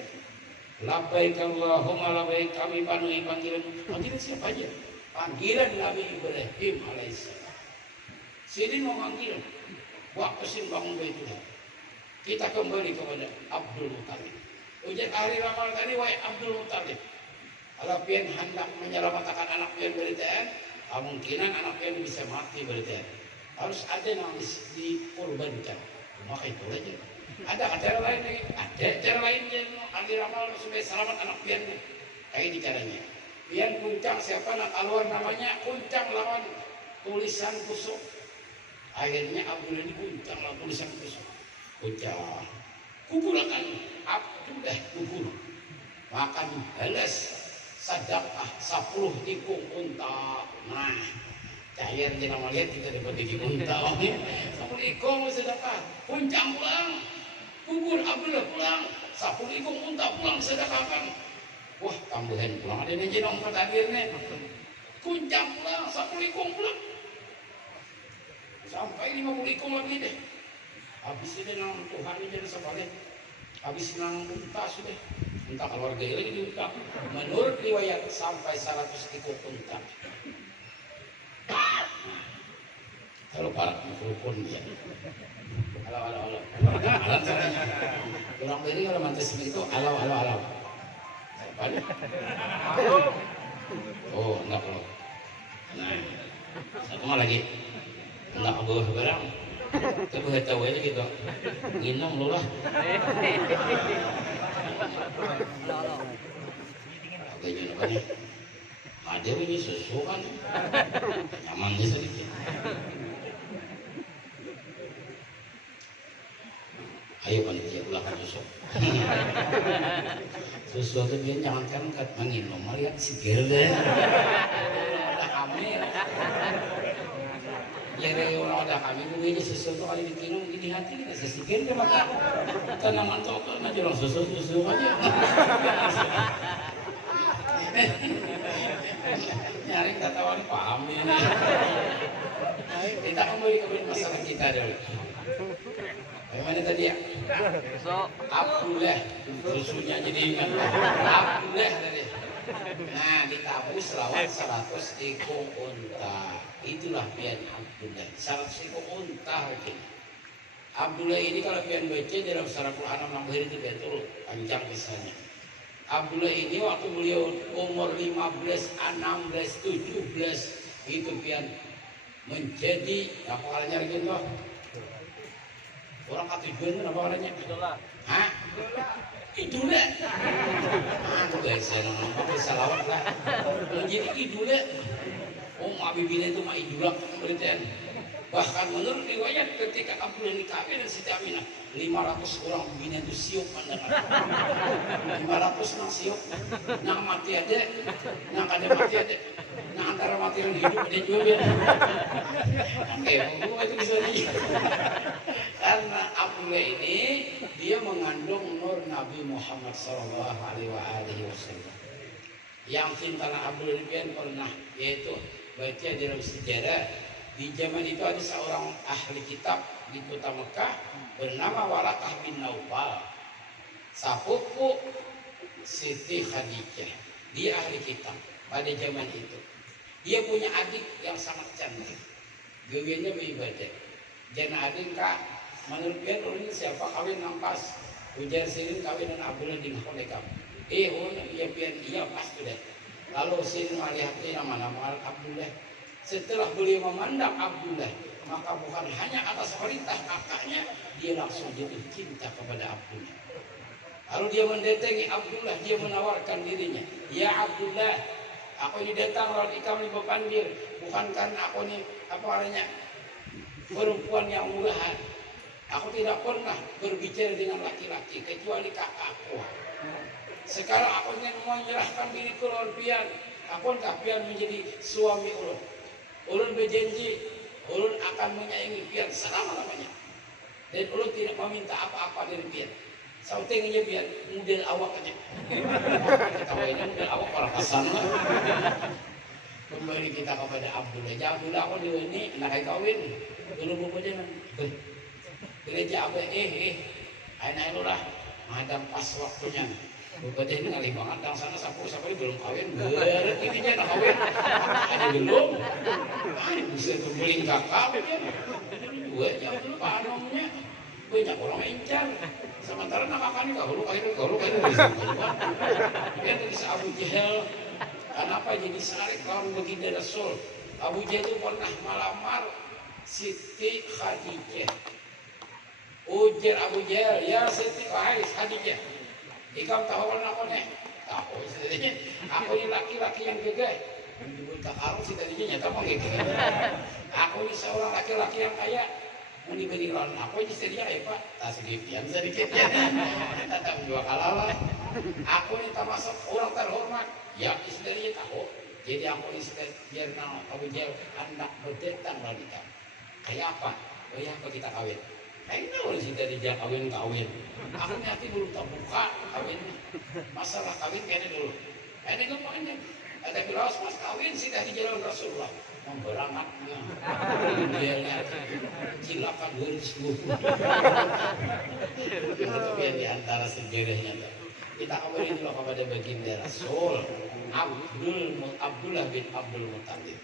Labbaik Allahumma labbaik kami penuhi panggilanmu. Panggilan siapa aja? Panggilan Nabi Ibrahim alaihissalam. Sini mau manggil waktu sin bangun Baitullah. Kita kembali kepada Abdul Muttalib. Ujian ahli ramal tadi wahai Abdul Muttalib. Kalau pian hendak menyelamatkan anak pian beritaan, kemungkinan anak pian bisa mati beritaan. Harus ada yang dikorbankan. Maka itu aja. Ada cara lain lagi. Ada cara lain yang ahli ramal supaya selamat anak pian. Kayak ini caranya. Pian kuncang siapa nak keluar namanya kuncang lawan tulisan kusuk. Akhirnya Abdullah ini kuncang lah tulisan kusuk. Kuncang. Kumpulkan Abdullah gugur. Makan balas sedekah 10 tikung unta. Nah, cair jangan melihat kita dapat tikung unta. 10 ikung sedekah. Kuncang pulang. Gugur Abdullah pulang. 10 ikung unta pulang sedekahkan. Wah, tambahan pulang ada yang jenong pertadirnya. Kuncang pulang, 10 ikung pulang. Sampai 50 ikung lagi deh. Habis ini nang Tuhan ini jadi sebalik. Habis nang unta sudah. Unta keluarga lagi di unta. Menurut riwayat sampai 100 ikung unta. Kalau para mikrofon ya. Alau. Alam caranya. Orang beri kalau mantas itu alau. Balik. Oh, enggak perlu. Nah, satu mal lagi. Enggak bawa barang. Tapi tahu aja gitu. Nginong lu lah. Agaknya namanya. Ada ini susu kan. Nyamannya sedikit. Ayo panitia ulah susu. Susu itu dia jangankan kat menginum, lihat seger deh. Udah hamil. Jadi orang udah hamil, ini susu itu kali dikinum gini hati kita seseger dia maka tanaman toko aja orang susu aja. Nyari katawan paham ini. Kita kembali ke masalah kita dulu. Bagaimana tadi ya? Abdullah, susunya jadi ingat. Abdullah tadi. Nah, ditabuh selawat 100 ekor unta. Itulah pian Abdullah. 100 ekor unta. Abdullah ini kalau pian baca dalam surah Quran Al-Nambah itu betul panjang kisahnya. Abdullah ini waktu beliau umur 15, 16, 17 itu pian menjadi apa kalanya lagi tuh? Orang katujuan apa orangnya? Idola. Hah? Idola. Aku guys, apa salawat lah. Menjadi idola. Abibina itu mah idola pemberitaan. Bahkan menurut riwayat ketika Abdullah nikah dan Siti Aminah 500 orang bina itu siup pandangan. 500 nang siup, nang mati aja, nang kada mati aja, nang antara mati dan hidup ada juga. Oke, itu bisa nih. Karena Abdullah ini dia mengandung nur Nabi Muhammad SAW. Yang cinta Abdullah ini pernah yaitu baca dalam sejarah Di zaman itu ada seorang ahli kitab di kota Mekah bernama Warakah bin Naufal, sepupu Siti Khadijah. Dia ahli kitab pada zaman itu. Dia punya adik yang sangat cantik, gawiannya beribadah. Jangan adik kak, menurut dia orang siapa kawin nampas, ujar sirin kawin dan Abdullah bin Khalekam. Iya pian iya pas sudah. Lalu sirin melihatnya nama-nama Abdullah. Setelah beliau memandang Abdullah, maka bukan hanya atas perintah kakaknya, dia langsung jatuh cinta kepada Abdullah. Lalu dia mendatangi Abdullah, dia menawarkan dirinya. Ya Abdullah, aku ini datang lalu kami berpanggil, bukan karena aku ini perempuan yang murahan. Aku tidak pernah berbicara dengan laki-laki kecuali kakakku. Sekarang aku ingin menyerahkan diri ke lawan pian. Aku pian menjadi suami ulun. Ulun berjanji, ulun akan menyayangi pian selama-lamanya. Dan ulun tidak meminta apa-apa dari pian. Sautingnya pian model awaknya. Ketawainnya model awak para pasan lah. Kembali kita kepada Abdullah. Ya Abdullah, aku di ini nak kawin. Dulu buku jangan. Gereja apa? Ayo lu lah. Madam pas waktunya. Bupati ini ngalih banget, dan sana sapu belum kawin, berat ini aja nak kawin, ada belum, bisa terbeling kakak, gue jauh dulu panomnya, banyak orang incar, sementara nak kakak ini kau lu bisa keluar, dia dari Abu Jahal, kenapa jadi sarik lawan baginda Rasul? Abu Jahal itu pernah melamar Siti Khadijah, ujar Abu Jahal, ya Siti Khadijah. Ikam tahu apa nih? Tahu istilahnya. Aku ini laki-laki yang gagah. Tak harus sih tadinya nyata mau gitu. Aku ini seorang laki-laki yang kaya. Mau diberi lawan aku ini istilahnya ya Pak. Tak segipian sedikit ya. Tak dua kalalah. Aku ini termasuk orang terhormat. Ya istilahnya tahu. Jadi aku ini biar nama Abu Jahal anak berdatang lagi kan. Kayak apa? Kayak apa kita kawin? Kayaknya orang sih dari kawin. Aku nanti belum terbuka kawin. Masalah kawin kayaknya dulu. Ini ngomongnya. Ada bilang mas kawin sih dari jalan Rasulullah. Memberangatnya. Dia lihat. Cilakan 2010. Itu yang diantara sejarahnya. Kita kembali dulu kepada baginda Rasul. Abdullah bin Abdul Muttalib.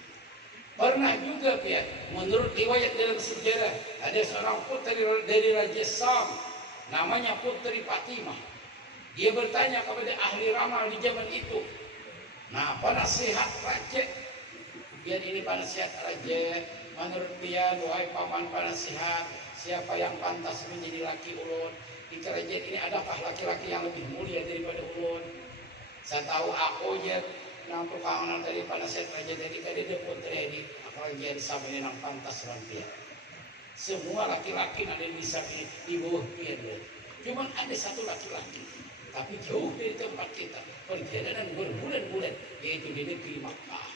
Pernah juga ya, menurut riwayat dalam sejarah ada seorang putri dari Raja Sam, namanya Putri Fatimah. Dia bertanya kepada ahli ramal di zaman itu. Nah, penasihat raja, biar ini penasihat raja, menurut dia, wahai paman penasihat, siapa yang pantas menjadi laki ulun? Di kerajaan ini adakah laki-laki yang lebih mulia daripada ulun? Saya tahu aku aja. Nang tukangan dari penasihat raja dari dia putri ini kerajaan sama ini nang pantas rampia. Semua laki-laki ada bisa di bawah dia. Cuman ada satu laki-laki, tapi jauh dari tempat kita, perjalanan berbulan-bulan, yaitu di negeri Makkah.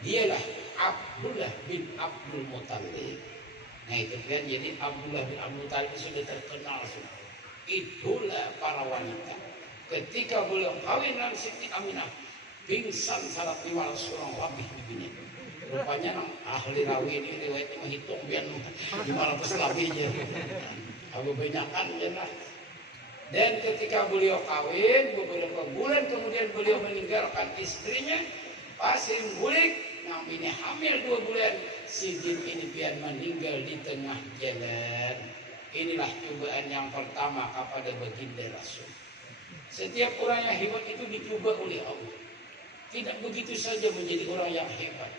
Dialah Abdullah bin Abdul Muttalib. Nah itu kan jadi Abdullah bin Abdul Muttalib sudah terkenal sudah. Itulah para wanita. Ketika beliau kawin dengan Siti Aminah, pingsan 150 orang lebih begini. Rupanya ahli rawi ini riwayatnya menghitung biar 500 lebih aja. Kebanyakan jelas. Dan ketika beliau kawin beberapa bulan kemudian beliau meninggalkan istrinya, pasir bulik, ini hamil 2 bulan. Sidin ini biar meninggal di tengah jalan. Inilah cobaan yang pertama kepada baginda Rasul. Setiap orang yang hebat itu dicoba oleh Allah. Tidak begitu saja menjadi orang yang hebat.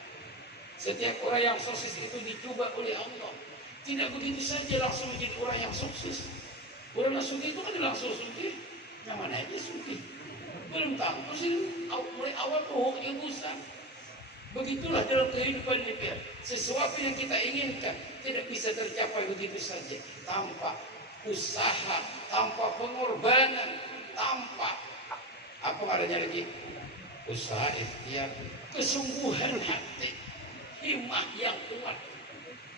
Setiap orang yang sukses itu dicoba oleh Allah. Tidak begitu saja langsung menjadi orang yang sukses. Orang yang sukses itu kan langsung sukses. Yang mana aja sukses. Belum tahu sih mulai awal tuh yang usah. Begitulah dalam kehidupan ini. Sesuatu yang kita inginkan tidak bisa tercapai begitu saja. Tanpa usaha, tanpa pengorbanan, tanpa apa adanya lagi? Usaha ikhtiar, kesungguhan hati, himmah yang kuat.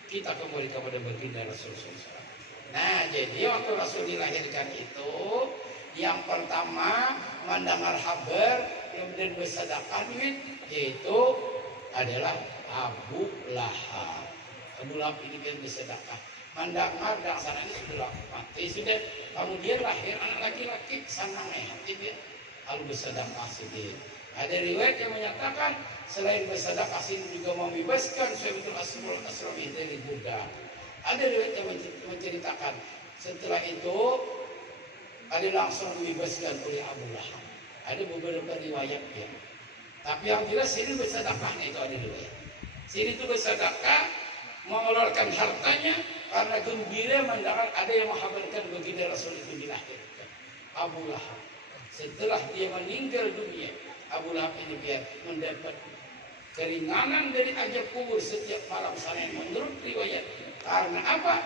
Kita kembali kepada baginda Rasulullah. Nah, jadi waktu Rasul dilahirkan itu, yang pertama mendengar kabar, kemudian bersedekah duit, yaitu adalah Abu Lahab. Abu Lahab ini kan bersedekah. Mandang-mandang sananya sudah mati sudah. Kemudian lahir anak laki-laki sanangnya hati dia. Lalu bersedekah sedih. Ada riwayat yang menyatakan selain bersedekah ini juga membebaskan Suhaibul Aslami dari budak. Ada riwayat yang menceritakan setelah itu ada langsung dibebaskan oleh Abu Lahab. Ada beberapa riwayat ya. Tapi yang jelas sini bersedekah itu ada riwayat. Sini itu bersedekah mengeluarkan hartanya karena gembira mendengar ada yang menghabarkan baginda Rasul itu dilahirkan. Abu Lahab setelah dia meninggal dunia, Abu Lahab ini biar mendapat keringanan dari azab kubur setiap malam sana menurut riwayat. Karena apa?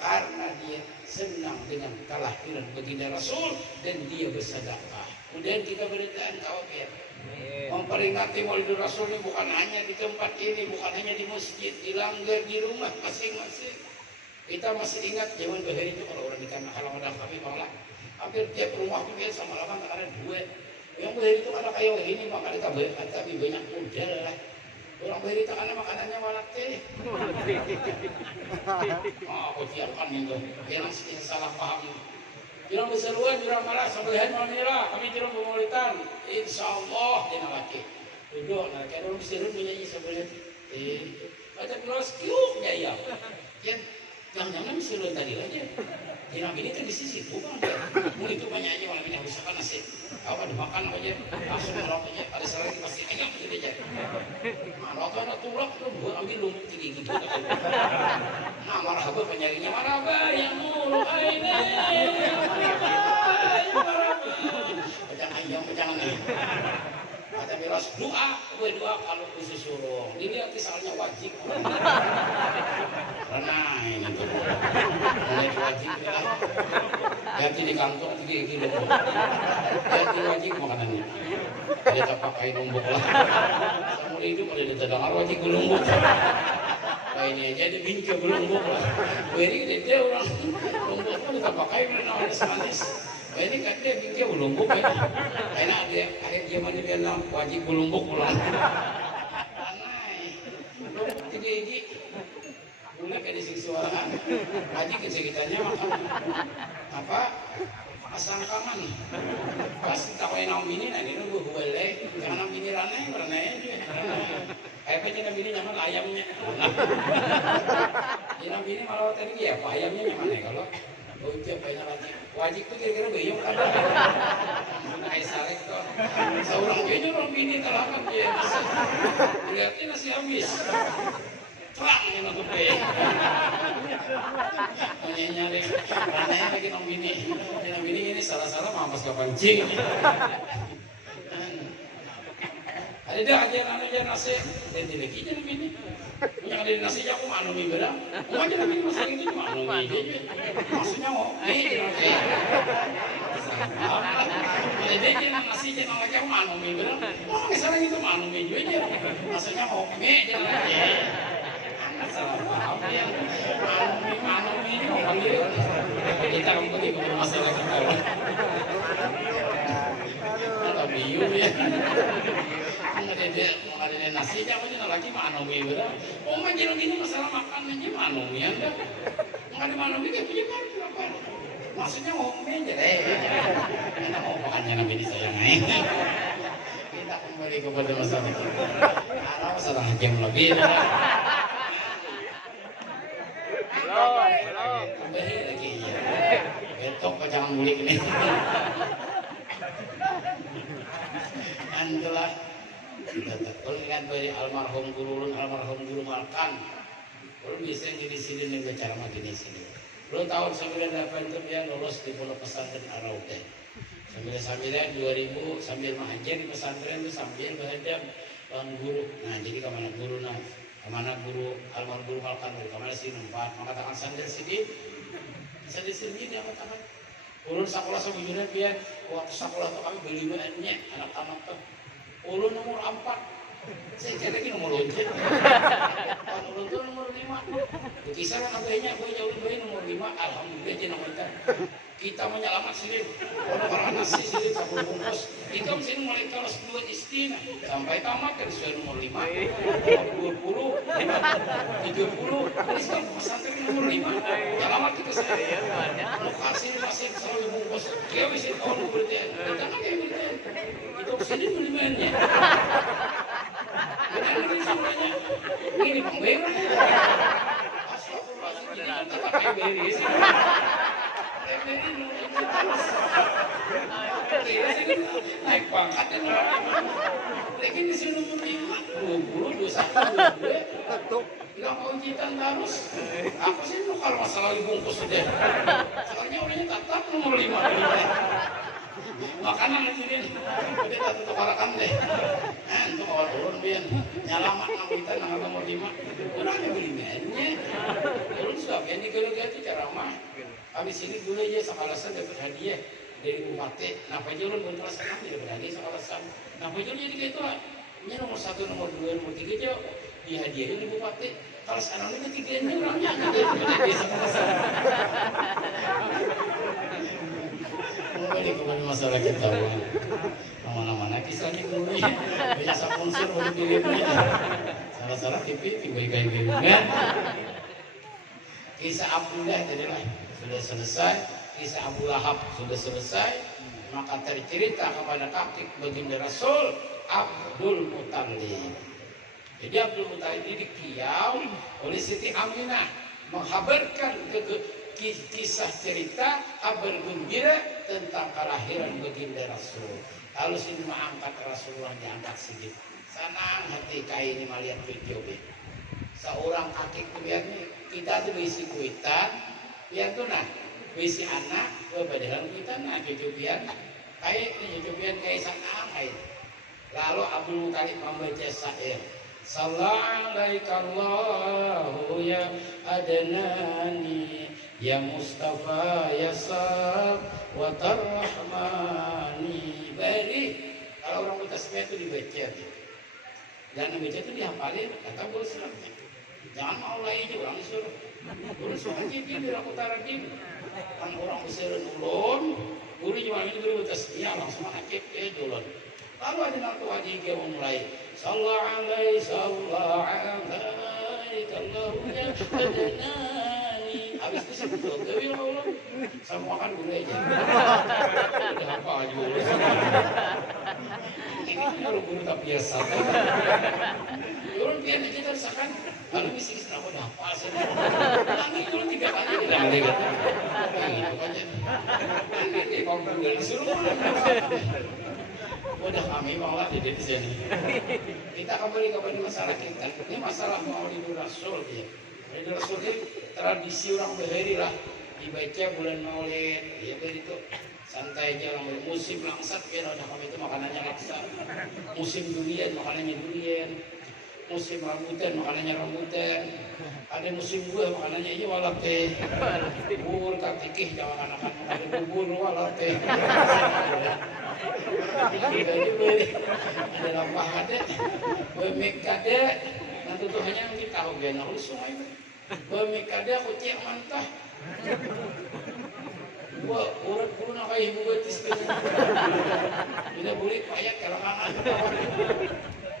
Karena dia senang dengan kelahiran baginda Rasul dan dia bersedekah. Kemudian kita beritaan kawakir memperingati Maulid Rasul ini bukan hanya di tempat ini, bukan hanya di masjid, di langgar, di rumah masing-masing. Kita masih ingat zaman bahari itu kalau orang di halaman kami malah hampir tiap rumah itu dia sama lama ada dua. Yang bahari itu ada kayak ini makan tapi banyak modal lah. Orang bahari itu karena makanannya malah teh. Aku tiapkan itu. Dia langsung salah paham. Bilang berseruan, bilang malah sebelahan malah kami bilang pemaulitan. Insya Allah dia laki. Duduk, nah kalau berseruan menyanyi sebelah. Ada bilang skiuknya ya. Jangan-jangan berseruan tadi aja. Bilang ini kan di sisi itu bang. Mungkin itu banyak aja malam ini usahakan nasi. Apa dimakan aja, langsung merok aja. Ada salah lagi pasti enak gitu aja. Nah, kalau ada tulak tuh buat ambil lumut tinggi gitu. Nah, marhaba penyarinya marhaba yang mulu aine. Jangan nih. Kata miras doa, gue doa kalau khusus suruh. Dilihat misalnya wajib. Karena ini tuh, mulai wajib ya. Ganti di kantor gigi lombok. Ganti wajib makanannya. Dia tak pakai lombok lah. Semua hidup ada di tegang wajib lombok. Nah ini aja ada bingkai lombok lah. Beri dia orang lombok pun tak pakai berenang manis. Ini kan dia bingkai lombok ya. Enak dia akhir zaman dia bilang wajib lombok pulang. Anai, lombok tiga gigi. Boleh kayak di seksualan. Haji kesekitarnya makan apa? Asangkangan. Pasti tak kaya nang bini, nah ini nunggu boleh. Jangan nang bini ranai aja. Kayak apa nang bini nyaman ayamnya. Nang bini malah tadi ya, apa ayamnya nyaman ya kalau itu apa yang wajib tuh kira-kira bayam kan? Nah, saleh tuh. Seorang aja orang bini talakan dia. Lihatnya nasi habis. Terang yang nonton pe. Nyari rananya lagi nong bini. Nong bini ini salah-salah mampas ke pancing. Ada dah aja nasi dan dileginya nong bini. Punya ada nasi aku mana mie berang. Mau aja nong bini masih ini mana mie. Maksudnya mau mie. Ada aja nasi jangan lagi aku mana mie berang. Oh misalnya itu mana mie juga. Maksudnya mau mie jangan lagi. Salah paham yang manu ini panggil kita kembali ke masalah kita atau biu ya ada nasi jangan lagi manu ini oh menjelang ini masalah makanannya manu ya enggak ada manu ini kayak punya apa maksudnya mau aja deh kita mau makannya nabi ini sayang kita kembali kepada masalah kita ada masalah jam lebih kembali lagi ya. Betok jangan bulik ini. Antulah kita tekul kan dari almarhum guru Malkan. Kalau bisa di sini nih bicara begini sini. Belum tahun 98 itu dia lulus di pondok pesantren Ar-Raudhah. 99 2000 sambil mengajar di pesantren itu sambil berhadap guru. Nah jadi kemana guru nah? Kemana guru almarhum guru Malkan dari kemana sih nampak mengatakan sandal sedih dia mengatakan ulun sekolah sebujurnya dia waktu sekolah itu kami beli banyak anak-anak tuh ulun nomor 4 saya jadi lagi nomor 5 ulun tuh nomor 5 kisah kan abainya gue jauh bayi nomor 5 alhamdulillah dia nomor 4 kita menyelamat sendiri orang nasi sendiri satu bungkus ikam sini mulai kelas 2 SD sampai tamat dari sesuai nomor 5 20 30 terus kamu pesantren nomor 5 selamat kita sendiri lokasi masih selalu bungkus dia bisa tahu berarti kita kan kayak berarti itu sini melimanya benar ini semuanya ini pembayar astagfirullahaladzim ini kan tetap kayak beri sih naik pangkat dan lagi di sini nomor 5 20 21 22 nggak mau ujian terus aku sih kalau masalah dibungkus aja soalnya orangnya tetap nomor 5 makanan itu dia udah tak tutup harakan deh untuk awal turun biar nyalamat kita nomor 5 orangnya beli mainnya turun sudah biar digelar-gelar itu cara mah habis ini dulu aja sekalasan dapat hadiah dari bupati. Napa aja ulun bentar sekarang dapat hadiah sekalasan. Napa aja jadi kayak itu ini nomor 1, nomor 2, nomor 3 aja dihadiahin di bupati. Kalau sekarang ini ketiganya orangnya ada hadiah sekalasan. Kembali kepada masalah kita mana-mana kisahnya dulu ya banyak sponsor boleh pilihnya salah-salah TV baik-baik kan kisah Abdullah jadilah sudah selesai, kisah Abu Lahab sudah selesai, maka tercerita kepada kakek baginda Rasul Abdul Muttalib. Jadi Abdul Muttalib ini dikiau oleh Siti Aminah menghabarkan kisah cerita kabar gembira tentang kelahiran baginda Rasul. Lalu sini mengangkat Rasulullah diangkat sedikit. Senang hati kai ini melihat video ini. Seorang kakek kemudian kita tuh berisi kuitan. Yang tu nah, bisi anak, padahal kita nak cucubian, kayak cucubian kayak sana kayak. Lalu Abdul Muttalib membaca syair, Sallallahu ya adnani, ya Mustafa ya Sab, wa tarrahmani. Beri, kalau orang tasbih itu dibaca, dan dibaca itu dihafalin, kata bos Islamnya. Jangan mau lagi juga orang disuruh. Guru suka jadi biar aku tarik di kan orang usirin ulun guru cuma ini guru tasbih langsung akib dulun lalu ada nanti wajib dia memulai sallallahu alaihi Allahumma adnani habis itu sebut dewi ulun sama makan guru aja udah apa aja guru ini guru tak biasa ulun biar kita rasakan lalu misi kenapa dah apa sih? Langit dulu 3 kali di dalam gitu. Gitu aja. Ini komputer disuruh udah kami malah di sini. Kita kembali kepada masalah kita. Ini masalah Maulid Rasul ya. Maulid Rasul ini tradisi orang Bahari lah. Dibaca bulan Maulid. Ya begitu. Santai aja orang musim langsat ya udah kami itu makanannya langsat. Musim durian makanannya durian. Musim rambutan makanannya rambutan, ada musim buah makanannya ini walate, bubur katikih jangan anak-anak ada bubur walate, ada lampah ada, bemek ada, nanti tuh hanya nanti tahu biar nak semua itu, bemek ada kucing mantah, buat urat bulu nak kayak ibu betis, tidak boleh payah kelangan.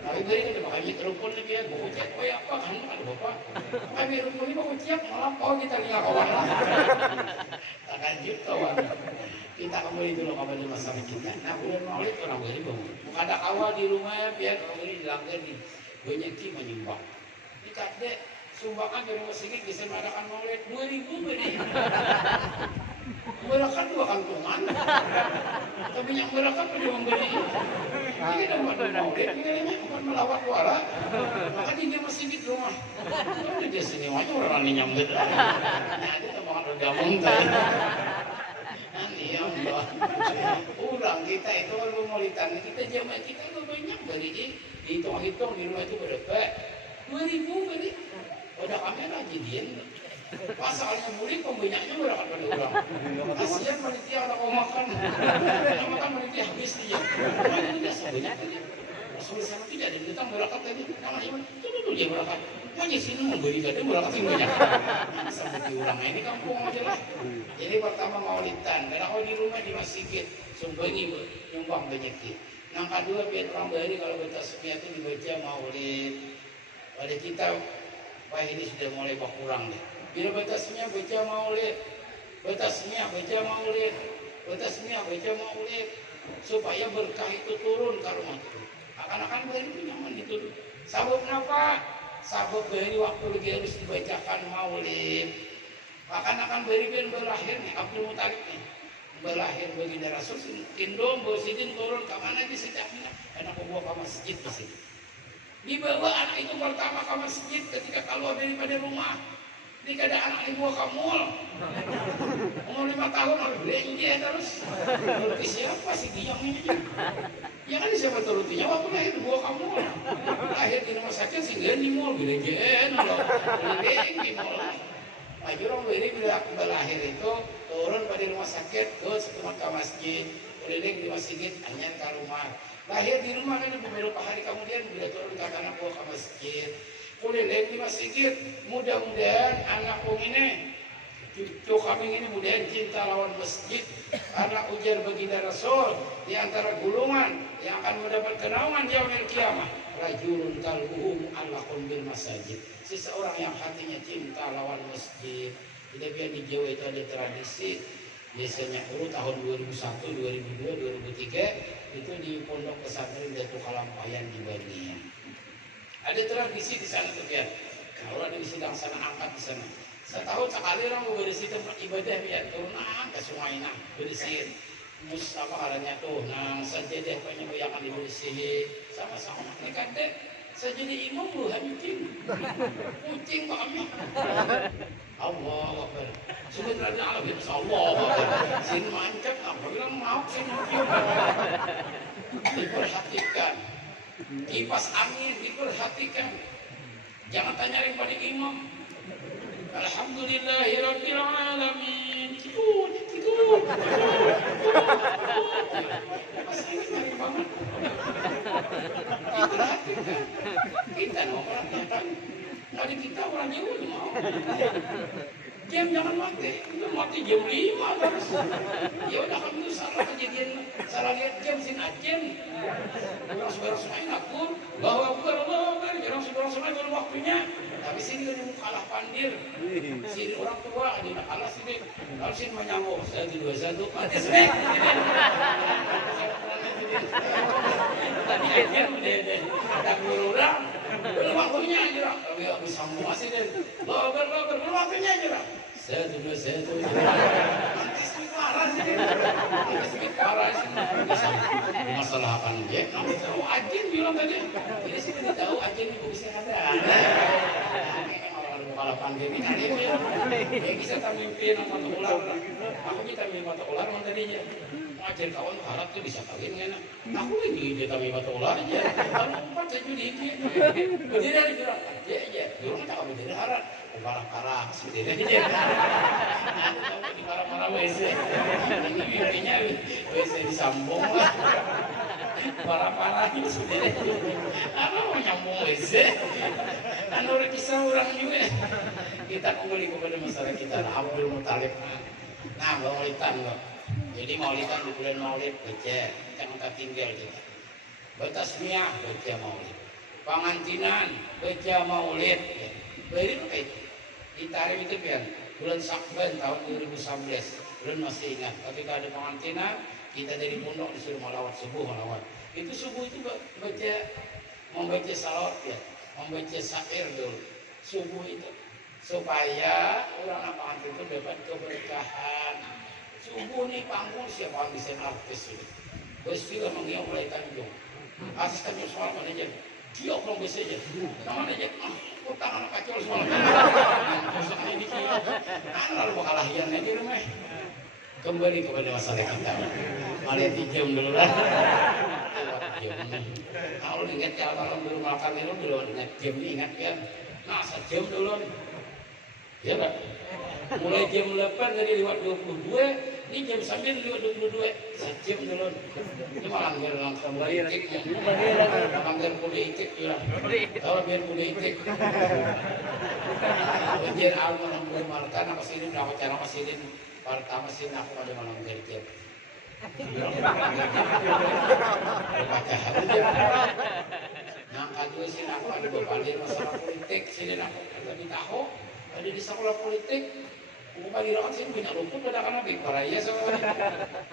Tapi dari itu makanya telepon lagi ya, gue cek, oh ya apa kan ada bapak, kami telepon ini mau cek malah kau kita lihat kawan lah, tak lanjut kawan, kita kembali dulu kepada masalah kita. Nah bulan Maulid orang beri bangun, bukan ada kawal di rumah ya biar orang beri dilanggar nih, banyak tim menyumbang. Ini kadek sumbangan dari masjid bisa mengadakan Maulid 2000 beri. Berakan 2 kantongan, tapi yang berakan pada memberi. Ini kan Maulid, ini bukan melawat wala, maka dia masih di rumah. Kalau dia sini waktu orang ini nyambut, nah itu teman bergabung tadi. Nanti ya Allah, orang kita itu kalau Maulidan kita jamaah kita itu banyak beri, hitung-hitung di rumah itu berapa? 2000 beri. Udah kamera jadian. Pasalnya murid pembanyaknya berapa pada orang. Kasihan panitia orang mau makan. Yang makan panitia habis dia. Makanya dia sebanyak tadi. Rasul sama tidak ada ditang berangkat tadi. Nama iman itu dulu dia berangkat. Makanya sini memberi kadang berangkat banyak. Sama diulang ini kampung aja lah. Jadi pertama maulidan, karena kalau di rumah di masjid, sumbangi nyumbang banyak. Yang kedua biar orang beri kalau bertasmiyah itu dibaca maulid. Pada kita, wah ini sudah mulai berkurang deh. Bila bertasmiyah baca maulid, bertasmiyah baca maulid, bertasmiyah baca maulid, supaya berkah itu turun ke rumah itu. Akan-akan beri nyaman itu. Sabab apa? Sabab beri waktu lagi harus dibacakan maulid. Akan-akan beri berlahir nih Abdul Muthalib nih. Berlahir baginda Rasul tindom bawa sidin turun ke mana di sejaknya anak bawa ke masjid masih dibawa anak itu pertama ke masjid ketika keluar daripada rumah ini ada anak dibawa ke mall umur 5 tahun belanja terus turuti siapa sih dia ini ya kan siapa turutinya waktu lahir dibawa ke mall lahir di rumah sakit sehingga di mall belanjaan di mall maju orang beri bila lahir itu turun pada rumah sakit terus ke masjid keliling di masjid hanya ke rumah lahir di rumah kan beberapa hari kemudian bila turun ke anak buah ke masjid keliling di masjid mudah-mudahan anak ini cucu kami ini mudah cinta lawan masjid karena ujar baginda Rasul di antara golongan yang akan mendapat kenaungan yaumil kiamah rajulun qalbuhu mu'allaqun bil masajid seseorang yang hatinya cinta lawan masjid. Tidak biar di Jawa itu ada tradisi biasanya tahun 2001, 2002, 2003 itu di pondok pesantren Datuk Kalampayan di Bania. Ada tradisi di sana tuh biar kalau ada di sidang sana angkat di sana. Setahun sekali orang mau bersih tempat ibadah biar turunan ke sungai nah bersihin mus apa caranya tuh nang sajadah banyak yang dibersihin sama-sama mereka deh saya jadi imam lu hancing kucing kami Allah Akbar sebenarnya Allah itu Allah sin mancap apa bilang mau sin diperhatikan kipas angin diperhatikan jangan tanya pada imam Alhamdulillahirabbil alamin cikut pas ini mari banget kita mau perhatikan tadi kita orang Jawa mau jam jangan mati jam 5 terus ya udah kamu salah kejadian salah lihat jam sin ajen orang beres main aku bahwa Allah orang beres baru waktunya tapi sini udah mau kalah pandir sini orang tua ada nak kalah sini kalau sini menyambung 1, 2, 1 mati sini tadi ajen udah ada orang belum waktunya aja tapi aku sambung masih deh lober belum waktunya aja 1, 2, 1 nanti sini parah sini masalah akan dia nanti tahu ajen bilang tadi jadi sih tidak tahu ajen itu bisa ada kalau panggil ini ada ya bisa tampiin mata ular aku kita main mata ular man tadinya ngajar kawan harap tuh bisa kawin kan aku lagi dia tampiin mata ular aja kalau empat saya jadi ini berdiri ada jurang aja jurang tak kami jadi harap parah-parah sendiri aja di parah-parah WC ini mimpinya WC disambung lah parah-parah itu sendiri apa mau nyambung WC kan udah kisah orang juga kita kembali kepada masalah kita Abdul Muthalib nah maulidan loh jadi maulidan di bulan maulid baca jangan tak tinggal kita bertasmiyah baca maulid pengantinan baca maulid beri apa itu ditarik itu kan bulan Syakban tahun 2019 bulan masih ingat ketika ada pengantinan kita dari pondok disuruh melawat subuh melawat itu subuh itu baca membaca salawat ya membaca syair dulu subuh itu supaya orang apa itu dapat keberkahan subuh nih panggung siapa yang bisa artis itu bos film mengiak mulai Tanjung asis Tanjung semalam aja dia orang bos aja namanya aja utang anak kacau semalam kosongnya dikit lalu bakal lahiran aja rumah kembali kepada masalah kita mari dijam dulu lah kalau ingat kalau belum makan itu belum ingat jam ini ingat kan nah sejam dulu ya kan mulai jam 8 dari lewat 22 Ini jam sambil 22 sajam dulu. Ini malah biar langsung politik ya. Biar politik ya. Kalau biar politik. Biar aku nang boleh markan apa sini berapa cara mesin pertama sini aku ada malam kerja. Baca aja. Nah, kedua sini aku ada berbalik masalah politik. Sini aku lebih tahu ada di sekolah politik. Aku bagi rakyat sini banyak luput pada karena biparaya soalnya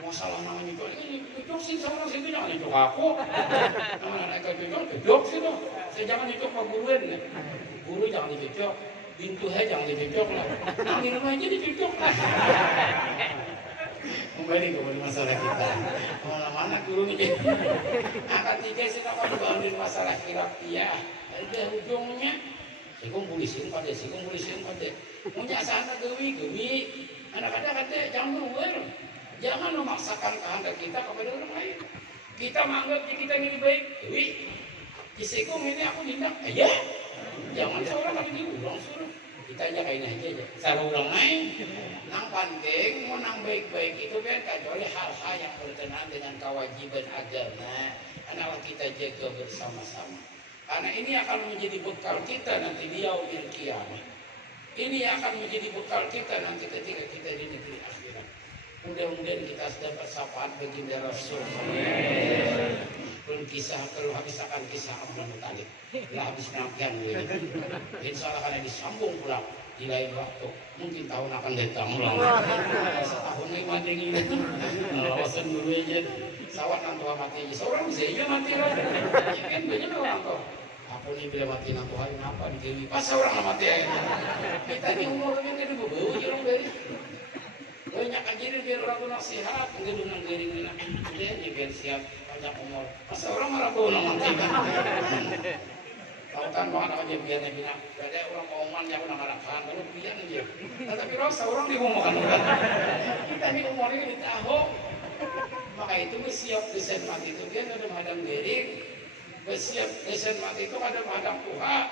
masalah namanya itu cocok sih sama sini jangan cocok aku. Nama anak cocok sih tuh. Saya jangan cocok pak guruan. Guru jangan dicocok. Pintu jangan dicocok lah. Nah, di rumah aja dicocok lah. Kembali kepada masalah kita. Mana guru ini? Angkat 3 sih apa dibangun masalah kirapia. Ada ujungnya. Sikung bulisin pada. Punya sana gewi. Anak-anak kata jangan luar. Jangan memaksakan kehendak kita kepada orang lain. Kita menganggap kita ini baik. Gewi. Di sikung ini aku tindak. Ya. Jangan seorang lagi diulang suruh. Kita aja kain aja. Cara ulang main. Nang penting mau nang baik-baik itu kan kecuali hal-hal yang berkenaan dengan kewajiban agama. Adalah kita jaga bersama-sama. Karena ini akan menjadi bekal kita nanti di yaumil qiyamah. Ini akan menjadi bekal kita nanti ketika kita di negeri akhirat. Mudah-mudahan kita dapat syafaat baginda Rasul. Kalau habiskan kisah Abdul Muttalib, habis nakian ini. Insya Allah akan disambung pulang di lain waktu. Mungkin tahun akan datang ulang. Setahun ini mati ini. Lawasan dulu aja. Sawat nanti mati aja. Seorang bisa aja mati lah. Kan banyak orang kok. Aku ini bila mati nanti hari apa di Dewi. Pas orang mati aja. Kita ini umur kan ada bau jalan dari. Banyak aja biar orang tuh nasihat, gedung nanggiring ini. Jadi biar siap banyak umur. Masa orang marah bau nanti kan. Tahu kan banget aja biarnya bilang. Ada orang oman yang udah ngarakan, lalu biar aja. Tapi rasa orang diumumkan. Kita ini umurnya di tahu. Maka itu siap desain mati itu dia ada menghadang diri. Bersiap desain mati itu ada menghadang Tuhan.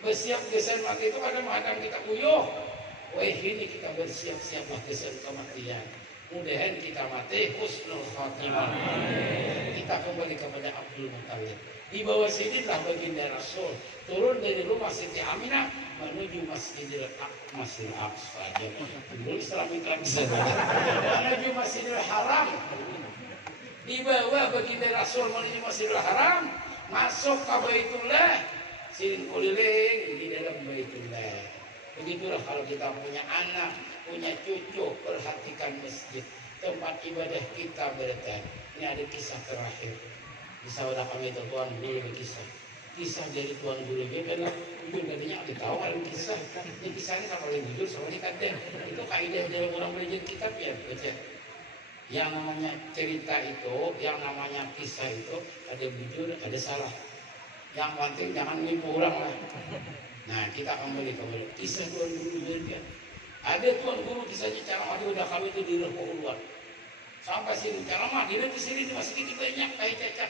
Bersiap desain mati itu ada menghadang kita uyuh. Wah ini kita bersiap-siaplah desain kematian. Mudah-mudahan kita mati husnul khatimah. Kita kembali kepada Abdul Muttalib. Di bawah sini telah baginda Rasul turun dari rumah Siti Aminah menuju Masjidil Aqsa. Dulu Islam iklan bisa menuju Masjidil Haram. Di bawah baginda Rasul menuju Masjidil Haram, masuk ke Baitullah, silin keliling di dalam Baitullah. Begitulah kalau kita punya anak, punya cucu, perhatikan masjid, tempat ibadah kita berada. Ini ada kisah terakhir. Kisah udah kami itu Tuhan dulu berkisah. Kisah dari Tuhan dulu dia bilang, ujung tadinya tahu kalau kisah. Ini kisahnya tak paling jujur soalnya kadang itu kaidah dalam orang belajar kitab ya baca. Yang namanya cerita itu, yang namanya kisah itu ada jujur, ada salah. Yang penting jangan menipu orang lah. Nah kita kembali kisah Tuhan Guru dia. Ada Tuhan Guru kisahnya ceramah dia udah kami itu di Ruhullah. Sampai sini ceramah dia di sini masih sedikit banyak kayak cacat.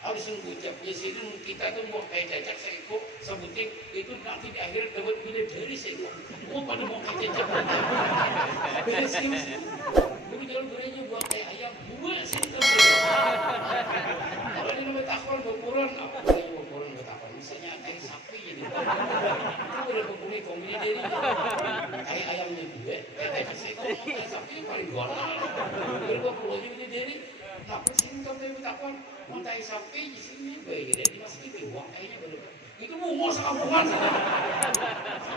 Harus mengucap di sini kita tuh mau kayak cacat saya ikut sebutin itu nanti di akhir dapat bila dari saya ikut. Oh pada mau kayak cacat. Bila sih Guru jalan berenya buat kayak ayam buah sih. Kalau dia namanya takon berkurang apa kayak berkurang bertakon misalnya kayak sapi jadi. Itu udah berkurang komedi dari kayak ayamnya gue kayak saya kayak sapi paling goreng. Berkurang komedi dari. Nah sini kamu bertakon mau kayak sapi di sini baik di masjid di uang kayaknya bener. Itu bungo sekampungan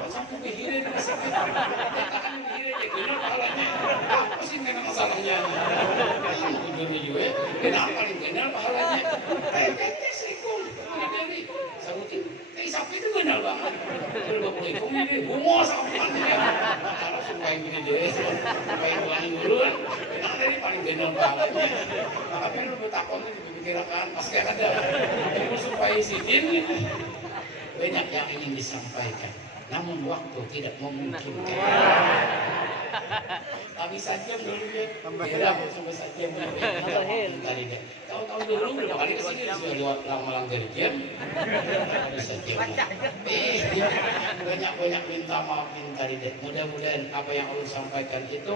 sampai behire di masjid katakan behire dia benar pahalanya apa sih memang masalahnya bener juga kenapa paling benar pahalanya kayak serikul dari sabutin kayak sapi itu benar banget berbapulai ini bungo sekampungan dia kalau supaya gini deh supaya ulangi dulu kan kenapa dari paling benar pahalanya makanya lu bertakonnya dipikirkan pas kayak ada itu supaya sidin banyak yang ingin disampaikan namun waktu tidak memungkinkan tapi saja dulu ya berapa sampai saja tadi deh tahu-tahu dulu berapa kali kesini sudah lewat lama-lama dari jam saja banyak-banyak minta maaf tadi deh mudah-mudahan apa yang Allah sampaikan itu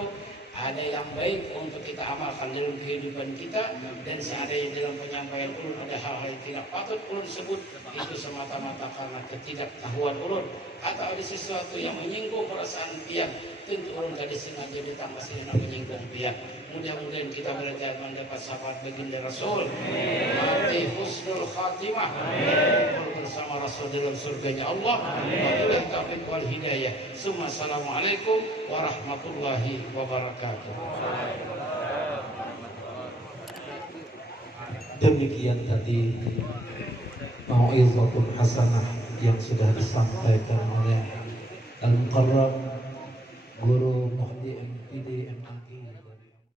ada yang baik untuk kita amalkan dalam kehidupan kita, dan seandainya dalam penyampaian ulun ada hal-hal yang tidak patut ulun sebut, itu semata-mata karena ketidaktahuan ulun atau ada sesuatu yang menyinggung perasaan pihak, tentu ulun tadi sengaja datang ke sini menyinggung pihak. Mudah-mudahan kita berada mendapat syafaat baginda Rasul, mati husnul khatimah, bersama Rasul dalam surganya Allah. Wabillahi taufiq wal hidayah. Assalamualaikum warahmatullahi wabarakatuh. Demikian tadi mau'izatul hasanah yang sudah disampaikan oleh Al-Mukarram